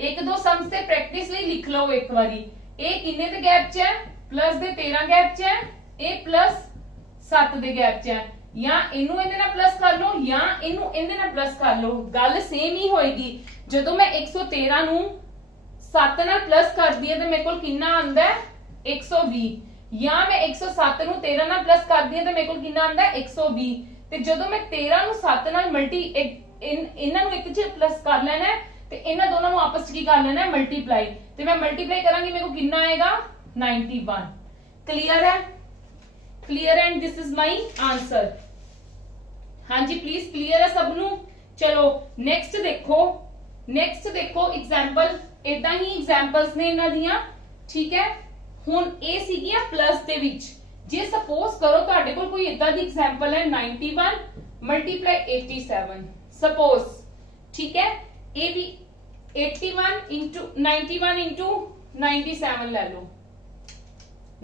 एक दो सम्स से प्रैक्टिस ਲਈ लिख लो एक बारी। ਇਹ ਕਿੰਨੇ ਦੇ ਗੈਪ 'ਚ ਹੈ, ਪਲੱਸ ਦੇ 13 ਗੈਪ 'ਚ ਹੈ, ਇਹ ਪਲੱਸ 7 ਦੇ ਗੈਪ 'ਚ ਹੈ। ਜਾਂ ਇਹਨੂੰ ਇਹਦੇ ਨਾਲ ਪਲੱਸ ਕਰ ਲਓ ਜਾਂ ਇਹਨੂੰ ਇਹਦੇ ਨਾਲ ਪਲੱਸ ਕਰ ਲਓ, ਗੱਲ ਸੇਮ ਹੀ ਹੋਏਗੀ। ਜਦੋਂ ਮੈਂ 113 ਨੂੰ 7 ਨਾਲ ਪਲੱਸ ਕਰਦੀ ਹੈ ਤੇ ਮੇਰੇ ਕੋਲ ਕਿੰਨਾ ਆਉਂਦਾ ਹੈ 120, ਜਾਂ ਮੈਂ 107 ਨੂੰ 13 ਨਾਲ ਪਲੱਸ ਕਰਦੀ ਹਾਂ ਤੇ ਮੇਰੇ ਕੋਲ ਕਿੰਨਾ ਆਉਂਦਾ ਹੈ 120। ਤੇ ਜਦੋਂ ਮੈਂ 13 ਨੂੰ 7 ਨਾਲ ਇਹਨਾਂ ਨੂੰ ਇੱਕ 'ਚ ਪਲੱਸ ਕਰ ਲੈਣਾ ਹੈ ਤੇ ਇਹਨਾਂ ਦੋਨਾਂ ਨੂੰ ਆਪਸ 'ਚ ਕੀ ਕਰ ਲੈਣਾ ਹੈ, ਮਲਟੀਪਲਾਈ। ਤੇ ਮੈਂ ਮਲਟੀਪਲਾਈ ਕਰਾਂਗੀ, ਮੇਰੇ ਕੋਲ ਕਿੰਨਾ ਆਏਗਾ 91। ਕਲੀਅਰ ਹੈ? Clear and this is my answer. हाँ जी प्लीज क्लियर है सब नू? चलो नेक्स्ट देखो, नेक्स्ट देखो एग्जाम्पल, इदा ही एग्जाम्पल्स ने इन्हां दियां, ठीक है। हुण ए सीगियां प्लस दे विच, जे सपोज करो तुहाडे कोल कोई इदा दी एग्जाम्पल है 91 मल्टीप्लाई 87 सपोज, ठीक है। ए भी 81 इंटू 91 इंटू 97 ले लो,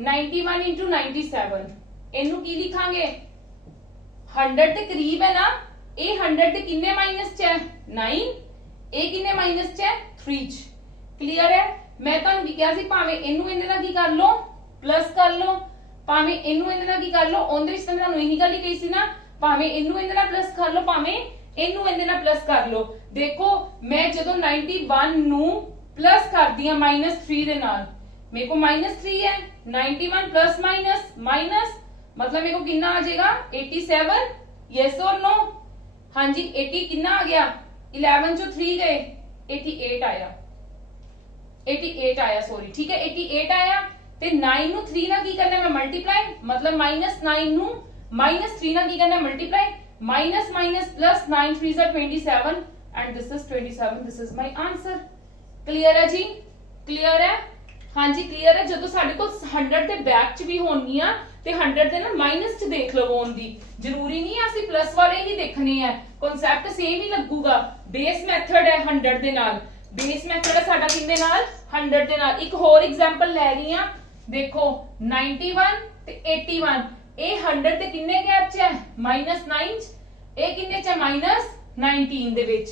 91 इंटू 97 ਇਹਨੂੰ ਕੀ ਲਿਖਾਂਗੇ 100 ਦੇ ਕਰੀਬ ਹੈ ਨਾ, ਇਹ 100 ਦੇ ਕਿੰਨੇ ਮਾਈਨਸ ਚ ਹੈ 9, ਇਹ ਕਿੰਨੇ ਮਾਈਨਸ ਚ ਹੈ 3 ਚ। ਕਲੀਅਰ ਹੈ? ਮੈਂ ਤੁਹਾਨੂੰ ਵੀ ਕਿਹਾ ਸੀ ਭਾਵੇਂ ਇਹਨੂੰ ਇਹਦੇ ਨਾਲ ਕੀ ਕਰ ਲਓ ਪਲੱਸ ਕਰ ਲਓ, ਭਾਵੇਂ ਇਹਨੂੰ ਇਹਦੇ ਨਾਲ ਕੀ ਕਰ ਲਓ, ਉਹਦੇ ਵਿੱਚ ਤਾਂ ਮੈਂ ਤੁਹਾਨੂੰ ਇਹੀ ਗੱਲ ਹੀ ਕਹੀ ਸੀ ਨਾ, ਭਾਵੇਂ ਇਹਨੂੰ ਇਹਦੇ ਨਾਲ ਪਲੱਸ ਕਰ ਲਓ, ਭਾਵੇਂ ਇਹਨੂੰ ਇਹਦੇ ਨਾਲ ਪਲੱਸ ਕਰ ਲਓ। ਦੇਖੋ ਮੈਂ ਜਦੋਂ 91 ਨੂੰ ਪਲੱਸ ਕਰਦੀ ਆ -3 ਦੇ ਨਾਲ, मेरे को -3 है, 91 प्लस माइनस माइनस मतलब मेरे को कितना आ जाएगा 87। यस और नो? हाँ जी 80 कितना आ गया 11 चो 3 गए 88 आया, 88 आया सॉरी, ठीक है 88 आया। ते 9 नु 3 ना की करना है मल्टीप्लाई, मतलब -9 नु -3 ना की करना है multiply, minus minus plus 9 3 is 27 and this is 27, this is my answer. Clear है जी, क्लियर है, हाँ जी क्लियर है। जो साडे कोल 100 ਦੇ ਬੈਕ ਚ ਵੀ ਹੋਣਗੀਆਂ ਤੇ 100 ਦੇ ਨਾਲ ਮਾਈਨਸ ਚ ਦੇਖ ਲਵੋ ਉਹਦੀ, ਜ਼ਰੂਰੀ ਨਹੀਂ ਅਸੀਂ ਪਲੱਸ ਵਾਲੇ ਹੀ ਦੇਖਣੇ ਆ, ਕਨਸੈਪਟ ਸੇਮ ਹੀ ਲੱਗੂਗਾ। ਬੇਸ ਮੈਥਡ ਹੈ 100 ਦੇ ਨਾਲ, ਬੇਸ ਮੈਥਡ ਹੈ ਸਾਡਾ ਕਿੰਨੇ ਨਾਲ 100 ਦੇ ਨਾਲ। ਇੱਕ ਹੋਰ ਐਗਜ਼ਾਮਪਲ ਲੈ ਰਹੀ ਆ, ਦੇਖੋ 91 ਤੇ 81, ਇਹ 100 ਤੇ ਕਿੰਨੇ ਗੈਪ ਚ ਹੈ -9 ਚ, ਇਹ ਕਿੰਨੇ ਚ ਹੈ -19 ਦੇ ਵਿੱਚ।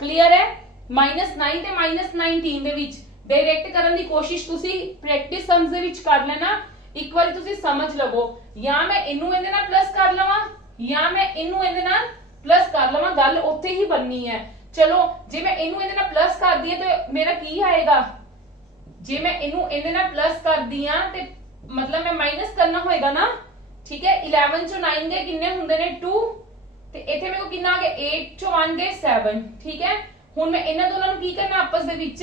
क्लियर है, -9 ਤੇ -19 ਦੇ ਵਿੱਚ डायरेक्ट करने की कोशिश तुसी प्रैक्टिस सम्स दे विच कर लेना, एक बार तुसी समझ लवो, या मैं इनू इहदे नाल प्लस कर लवां या मैं इनू इहदे नाल प्लस कर लवां, गल उत्थे ही बननी है। चलो जे मैं इनू इहदे नाल प्लस कर दी तो मेरा की आएगा, जे मैं इनू इहदे नाल प्लस कर दी ते मतलब मैं माइनस करना होएगा ना, ठीक है। 11 चो 9 गए किन्ने हुंदे ने 2 ते इथे मेरे को किन्ना आ गया 8 चो 1 गए 7, ठीक है। हुण मैं इन्हां दोनां नूं की करना आपस दे विच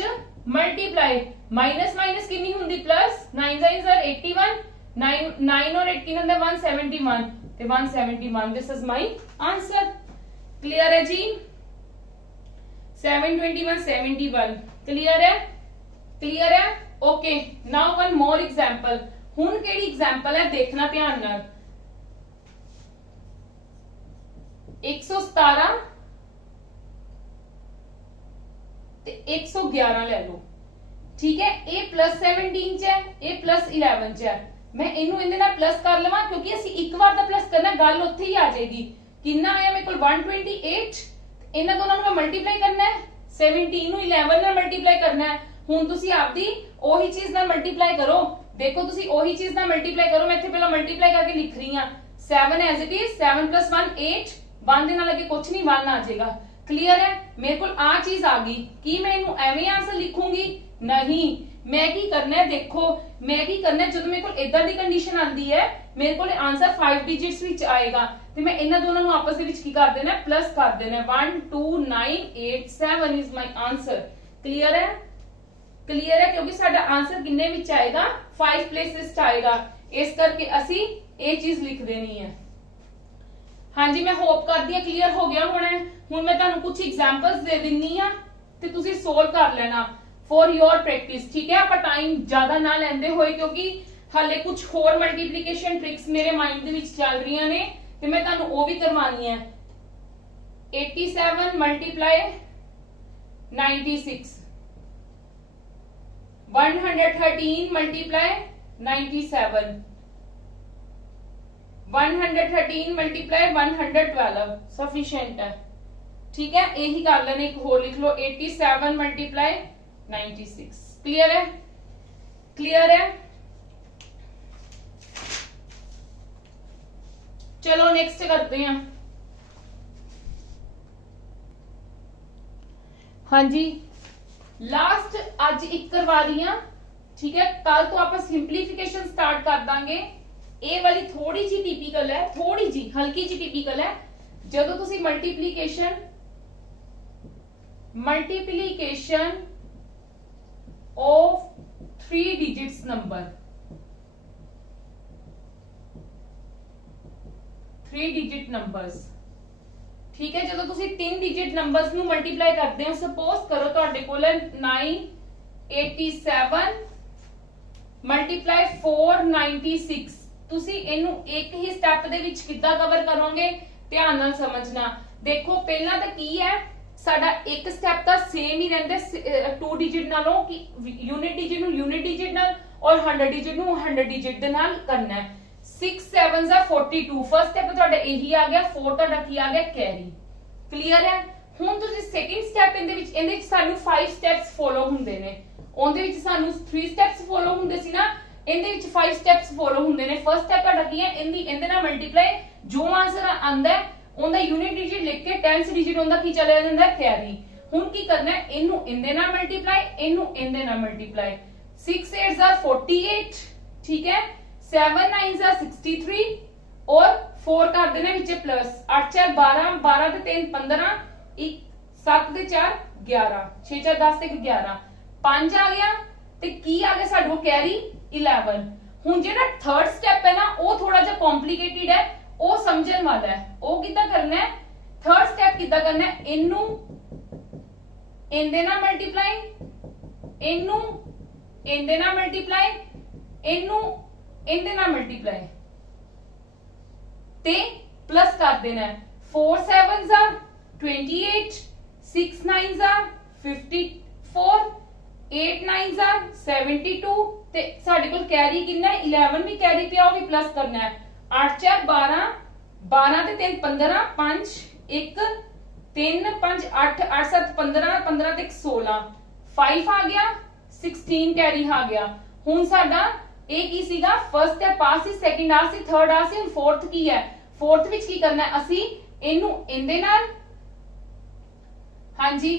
मल्टीप्लाई, माइनस माइनस कितनी होंगी प्लस, 9 9 81, 9 और 8 कितना होंदा 171 ते 171, this is my answer. Clear है जी, 721 71, क्लियर है, क्लियर है, okay. Now one more example, हुन केड़ी एग्जांपल है देखना ध्यान नाल, 117 111 ले लो, ठीक है। ए प्लस 17 च है, ए प्लस 11 च है, मैं इनू इहदे नाल प्लस कर लवां क्योंकि असि एक बार दा प्लस करना, गल उत्थे ही आ जाएगी। कितना आया मेरे कोल 128, इन्हां दोनों नूं मल्टीप्लाई करना है, 17 नूं 11 नाल मल्टीप्लाई करना है। हुण तुसी आपदी ओही चीज नाल मल्टीप्लाई करो, देखो तुसी ओही चीज नाल मल्टीप्लाई करो, मैं इत्थे पहला मल्टीप्लाई करके लिख रही हां, 7 एज इट इज, 7 + 1 8, 1 दे नाल अगे कुछ नहीं 1 आ जाएगा। क्लियर है, मेरे को आ चीज आ गई कि मैं इनू एवें आंसर लिखूंगी नहीं, मैं की करना है, देखो मैं की करना है, जब मेरे को इदां दी कंडीशन आंदी है मेरे को आंसर 5 डिजिट्स विच आएगा ते मैं इन्हां दोनों नूं आपस दे विच की कर देना है प्लस कर देना है, 1 2 9 8 7 इज माय आंसर। क्लियर है, क्लियर है, क्योंकि साडा आंसर किन्ने विच आएगा 5 प्लेसेस च आएगा, इस करके असी ये चीज लिख देनी है। हाँ जी, मैं होप करदी हां क्लियर हो गया होना है। हुण मैं तुहानू कुछ एग्जांपल्स दे दिन्नी हां ते तुसी सोल्व कर लेना फॉर योर प्रैक्टिस, ठीक है। आपां टाइम ज्यादा ना लैंदे होए क्योंकि हाले कुछ होर मल्टीप्लिकेशन ट्रिक्स मेरे माइंड दे विच चल रही ने ते मैं तुहानू ओ भी करवानी है। 87 मल्टीप्लाई 96, 113 मल्टीप्लाई 97, 113 मल्टीप्लाई 112 सफिशिएंट है, ठीक है। यही कर लेना, एक होर लिख लो 87 मल्टीप्लाई 96। क्लियर है, क्लियर है। चलो नेक्स्ट करते हैं। हाँ जी, लास्ट आज एक करवा रही हूं, ठीक है। कल तो आप सिंपलीफिकेशन स्टार्ट कर देंगे। ए वाली थोड़ी जी टिपिकल है, थोड़ी जी हल्की जी टिपिकल है। जदों तुसी multiplication of 3 digits number, 3 digit numbers, ठीक है। जदों तुसी 3 डिजिट नंबर्स नू मल्टीप्लाई करते हो, सपोज करो तुहाडे कोल 987 मल्टीप्लाई 496, तुसी इनू एक ही स्टेप दे विच किद्दां कवर करोगे, ध्यान नाल समझना। देखो पहला तो की है, साडा एक स्टेप तो सेम ही रहिंदा 2 डिजिट नालों कि यूनिट डिजिट नू यूनिट डिजिट नाल और 100 डिजिट नू 100 डिजिट दे नाल करना है। 6 7 42, फर्स्ट स्टेप तुहाडा यही आ गया, 4 तुहाडा की आ गया कैरी। क्लियर है। हुण तुसी सेकंड स्टेप इहदे विच सानू 5 स्टेप्स फॉलो हुंदे ने, ओंदे विच सानू 3 स्टेप्स फॉलो हुंदे सी ना, इहदे विच 5 स्टेप्स फॉलो हुंदे ने। फर्स्ट स्टेप तुहाडा की है, इहदे नाल मल्टीप्लाई जो आंसर आंदा है उनका यूनिट डिजिट लिख के 10th डिजिट उनका की चला जाता है कैरी। हुण की करना है, इनू इहदे नाल मल्टीप्लाई, इनू इहदे नाल मल्टीप्लाई, 6 8 48, ठीक है। 7 9 63 और 4 कर देना विच प्लस, 8 4 12, 12 ते 3 15, 1 7 ਤੇ 4 11 6 4 10 ਤੇ 11 5 आ गया ਤੇ ਕੀ ਆ ਗਿਆ ਸਾਡੇ ਕੋਲ ਕੈਰੀ 11। ਹੁਣ ਜਿਹੜਾ ਥਰਡ ਸਟੈਪ ਹੈ ਨਾ ਉਹ ਥੋੜਾ ਜਿਹਾ ਕੰਪਲਿਕੇਟਿਡ ਹੈ, ਉਹ ਸਮਝਣ ਵਾਲਾ ਹੈ। ਉਹ ਕਿੱਦਾਂ ਕਰਨਾ ਹੈ, ਥਰਡ ਸਟੈਪ ਕਿੱਦਾਂ ਕਰਨਾ ਹੈ, ਇਹਨੂੰ ਇਹਦੇ ਨਾਲ ਮਲਟੀਪਲਾਈ, ਇਹਨੂੰ ਇਹਦੇ ਨਾਲ ਮਲਟੀਪਲਾਈ, ਇਹਨੂੰ ਇਹਦੇ ਨਾਲ ਮਲਟੀਪਲਾਈ ਤੇ प्लस कर देना है। 4 7s are 28, 6 9s are 54, 8 9s are 72 ਤੇ ਸਾਡੇ ਕੋਲ ਕੈਰੀ ਕਿੰਨਾ ਹੈ 11 ਵੀ ਕੈਰੀ ਪਿਆ, ਉਹ ਵੀ ਪਲੱਸ ਕਰਨਾ ਹੈ। 8 4 12, 12 ਤੇ 3 15, 5 1 3 5 8 8 7 15, 15 ਤੇ 16, 5 ਆ ਗਿਆ, 16 ਕੈਰੀ ਆ ਗਿਆ। ਹੁਣ ਸਾਡਾ ਇਹ ਕੀ ਸੀਗਾ, ਫਰਸਟ ਸਟੈਪ ਪਾਸ ਸੀ, ਸੈਕਿੰਡ ਆ ਸੀ, ਥਰਡ ਆ ਸੀ, ਹੁਣ ਫੋਰਥ ਕੀ ਹੈ। फोर्थ विच की करना है, ਅਸੀਂ ਇਹਨੂੰ ਇਹਦੇ ਨਾਲ, ਹਾਂਜੀ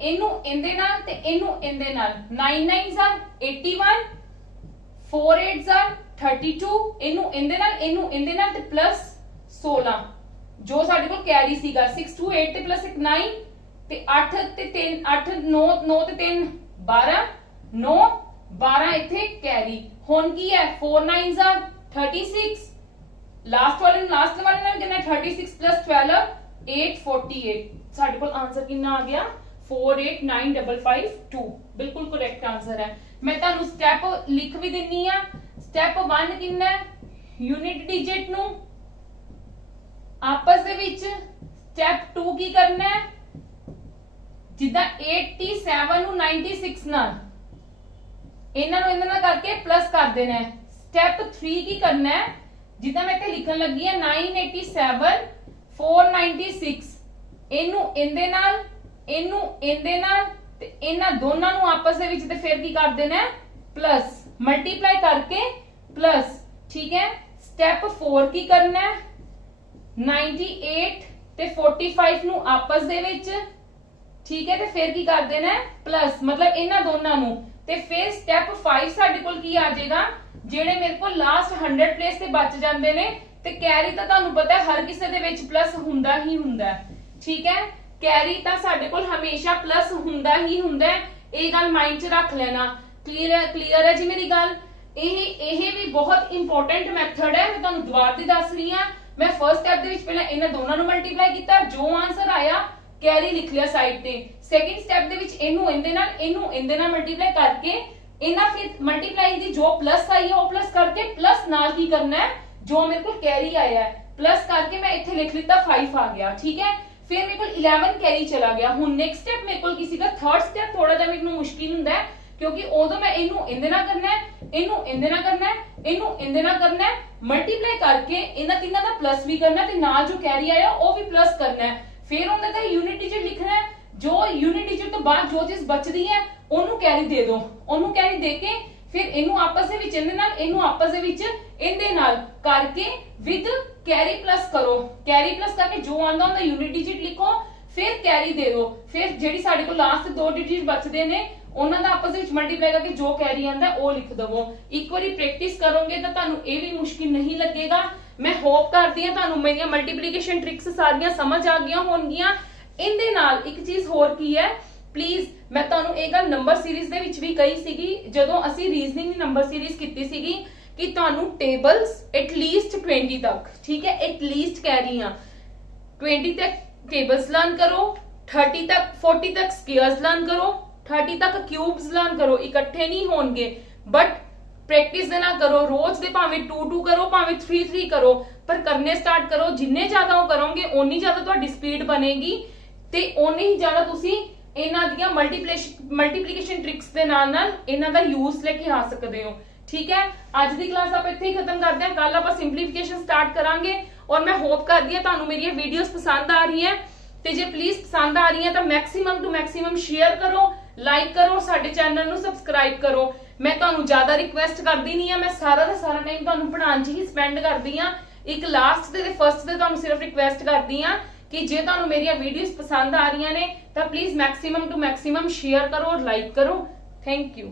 ਇਹਨੂੰ ਇਹਦੇ ਨਾਲ ਤੇ ਇਹਨੂੰ ਇਹਦੇ ਨਾਲ। 9 9s are 81, 4 8s are 32, ਇਹਨੂੰ ਇਹਦੇ ਨਾਲ, ਇਹਨੂੰ ਇਹਦੇ ਨਾਲ ਤੇ ਪਲੱਸ 16 ਜੋ ਸਾਡੇ ਕੋਲ ਕੈਰੀ ਸੀਗਾ। 6 2 8 ਤੇ ਪਲੱਸ 1 9 ਤੇ 8 ਤੇ 3 8 9 9 ਤੇ 3 12 9 12 ਇੱਥੇ ਕੈਰੀ। ਹੁਣ ਕੀ ਹੈ 4 9s are 36, लास्ट वाले ने कितना 36 प्लस 12 848। साडे कोल आंसर कितना आ गया 489552, बिल्कुल करेक्ट आंसर है। मैं तानू स्टेप लिख भी दिन्नी आ। स्टेप 1 कितना है, यूनिट डिजिट नु आपस दे विच। स्टेप 2 की करना है, जिदा 87 नु 96 नाल इन्हां नु इन्हां नाल करके प्लस कर देना है। स्टेप 3 की करना है, जिदा मैं इत्थे लिखन लगी है 987 496, ਇਹਨੂੰ ਇਹਦੇ ਨਾਲ, ਇਹਨੂੰ ਇਹਦੇ ਨਾਲ ਤੇ ਇਹਨਾਂ ਦੋਨਾਂ ਨੂੰ ਆਪਸ ਦੇ ਵਿੱਚ ਤੇ ਫਿਰ ਕੀ ਕਰ ਦੇਣਾ ਹੈ प्लस, मल्टीप्लाई करके प्लस। ठीक है, स्टेप 4 की करना है 98 ਤੇ 45 ਨੂੰ ਆਪਸ ਦੇ ਵਿੱਚ, ਠੀਕ ਹੈ, ਤੇ ਫਿਰ ਕੀ ਕਰ ਦੇਣਾ ਹੈ प्लस, मतलब ਇਹਨਾਂ ਦੋਨਾਂ ਨੂੰ। ਤੇ ਫਿਰ ਸਟੈਪ 5 ਸਾਡੇ ਕੋਲ ਕੀ ਆ ਜਾਏਗਾ, ਜਿਹੜੇ ਮੇਰੇ ਕੋਲ ਲਾਸਟ 100 ਪਲੇਸ ਤੇ ਬਚ ਜਾਂਦੇ ਨੇ ਤੇ ਕੈਰੀ ਤਾਂ ਤੁਹਾਨੂੰ ਪਤਾ ਹੈ ਹਰ ਕਿਸੇ ਦੇ ਵਿੱਚ ਪਲੱਸ ਹੁੰਦਾ ਹੀ ਹੁੰਦਾ ਹੈ। ਠੀਕ ਹੈ, ਕੈਰੀ ਤਾਂ ਸਾਡੇ ਕੋਲ ਹਮੇਸ਼ਾ ਪਲੱਸ ਹੁੰਦਾ ਹੀ ਹੁੰਦਾ ਹੈ, ਇਹ ਗੱਲ ਮਾਈਂਡ 'ਚ ਰੱਖ ਲੈਣਾ। ਕਲੀਅਰ ਹੈ ਜੀ ਮੇਰੀ ਗੱਲ। ਇਹ ਵੀ ਬਹੁਤ ਇੰਪੋਰਟੈਂਟ ਮੈਥਡ ਹੈ, ਮੈਂ ਤੁਹਾਨੂੰ ਦੁਬਾਰਾ ਦੀ ਦੱਸ ਰਹੀ ਹਾਂ। ਮੈਂ ਫਰਸਟ ਸਟੈਪ ਦੇ ਵਿੱਚ ਪਹਿਲਾਂ ਇਹਨਾਂ ਦੋਨਾਂ ਨੂੰ ਮਲਟੀਪਲਾਈ ਕੀਤਾ, ਜੋ ਆਨਸਰ ਆਇਆ ਕੈਰੀ ਲਿਖ ਲਿਆ ਸਾਈਡ ਤੇ। ਸੈਕਿੰਡ ਸਟੈਪ ਦੇ ਵਿੱਚ ਇਹਨੂੰ ਇਹਦੇ ਨਾਲ, ਇਹਨੂੰ ਇਹਦੇ ਨਾਲ ਮਲਟੀਪਲਾਈ ਕਰਕੇ ਇਹਨਾਂ ਫਿਰ ਮਲਟੀਪਲਾਈ ਦੀ ਜੋ ਪਲੱਸ ਆਈ ਹੈ ਉਹ ਪਲੱਸ ਕਰਕੇ ਪਲੱਸ ਨਾਲ ਕੀ ਕਰਨਾ ਹੈ, ਜੋ ਮੇਰੇ ਕੋਲ ਕੈਰੀ ਆਇਆ ਹੈ प्लस करके मैं इथे लिख लिता 5 आ गया। ठीक है, फिर मेरे को 11 कैरी चला गया। हुण नेक्स्ट स्टेप मेरे को किसी का थर्ड स्टेप थोड़ा जा मेरे को मुश्किल हुंदा है, क्योंकि उदों मैं इनू इंदे ना करना है, इनू इंदे ना करना है, इनू इंदे ना करना है, मल्टीप्लाई करके इन्हां तीनां दा प्लस भी करना है ते नाल जो कैरी आया वो भी प्लस करना है। फिर उन्हां दा यूनिट डिजिट लिखना है, जो यूनिट डिजिट तो बाद जो चीज बचदी है ओनू कैरी दे दो, ओनू कैरी दे के फिर इनू आपस दे विच इहदे नाल, इनू आपस दे विच इहदे नाल करके विद कैरी प्लस करो। कैरी प्लस करके जो आंदा उनदा यूनिट डिजिट लिखो, फिर कैरी दे दो। फिर जेडी साडे कोल लास्ट दो डिजिट बचदे ने ਉਹਨਾਂ ਦਾ ਆਪਸ ਵਿੱਚ ਮਲਟੀਪਲਾਈ ਕਰਕੇ ਜੋ ਕੈਰੀ ਆਂਦਾ ਉਹ ਲਿਖ ਦਵੋ। ਇੱਕ ਵਾਰੀ ਪ੍ਰੈਕਟਿਸ ਕਰੋਗੇ ਤਾਂ ਤੁਹਾਨੂੰ ਇਹ ਵੀ ਮੁਸ਼ਕਿਲ ਨਹੀਂ ਲੱਗੇਗਾ। ਮੈਂ ਹੋਪ ਕਰਦੀ ਹਾਂ ਤੁਹਾਨੂੰ ਮੇਰੀਆਂ ਮਲਟੀਪਲੀਕੇਸ਼ਨ ਟ੍ਰਿਕਸ ਸਾਰੀਆਂ ਸਮਝ ਆ ਗਈਆਂ ਹੋਣਗੀਆਂ। ਇਹਦੇ ਨਾਲ ਇੱਕ ਚੀਜ਼ ਹੋਰ ਕੀ ਹੈ, ਪਲੀਜ਼ ਮੈਂ ਤੁਹਾਨੂੰ ਇਹ ਗੱਲ ਨੰਬਰ ਸੀਰੀਜ਼ ਦੇ ਵਿੱਚ ਵੀ ਕਹੀ ਸੀਗੀ ਜਦੋਂ ਅਸੀਂ ਰੀਜ਼ਨਿੰਗ ਦੀ ਨੰਬਰ ਸੀਰੀਜ਼ ਕੀਤੀ ਸੀਗੀ ਕਿ ਤੁਹਾਨੂੰ ਟੇਬਲਸ ਐਟਲੀਸਟ 20 ਤੱਕ, ਠੀਕ ਹੈ, ਐਟਲੀਸਟ ਕਹਿ ਰਹੀ ਹਾਂ 20 ਤੱਕ ਟੇਬਲਸ ਲਰਨ ਕਰੋ, 30 ਤੱਕ 40 ਤੱਕ ਸਕੁਅਰਸ ਲਰਨ ਕਰੋ, 30 तक क्यूब्स लर्न करो। इकट्ठे नहीं होंगे बट प्रैक्टिस देना करो, रोज दे भावे 2-2 करो, भावे 3-3 करो, पर करने स्टार्ट करो। जिन्ने ज्यादा वो करोगे उन्नी ज्यादा तुहाडी स्पीड बनेगी ते उन्नी ही ज्यादा तुसी इन्हां दियां मल्टीप्लिकेशन ट्रिक्स दे नाल नाल इन्हां दा यूज लेके आ सकदे हो। ठीक है, आज दी क्लास आप इत्थे ही खत्म करते हैं। कल आप सिंपलीफिकेशन स्टार्ट करांगे और मैं होप करदी हां तुहानू मेरी वीडियोस पसंद आ रही है ते जे प्लीज पसंद आ रही है तो मैक्सिमम टू मैक्सिमम शेयर करो, लाइक करो, साडे चैनल नू सबसक्राइब करो। मैं तुहानू ज्यादा रिक्वेस्ट करदी नहीं है, मैं सारा दा सारा टाइम तुहानू पढ़ाउण च ही स्पेंड करदी हां। एक लास्ट ते फर्स्ट ते तुहानू सिर्फ रिक्वेस्ट करदी हां कि जे तुहानू मेरी वीडियोस पसंद आ रही ने तो please maximum to maximum share करो और लाइक करो। Thank you.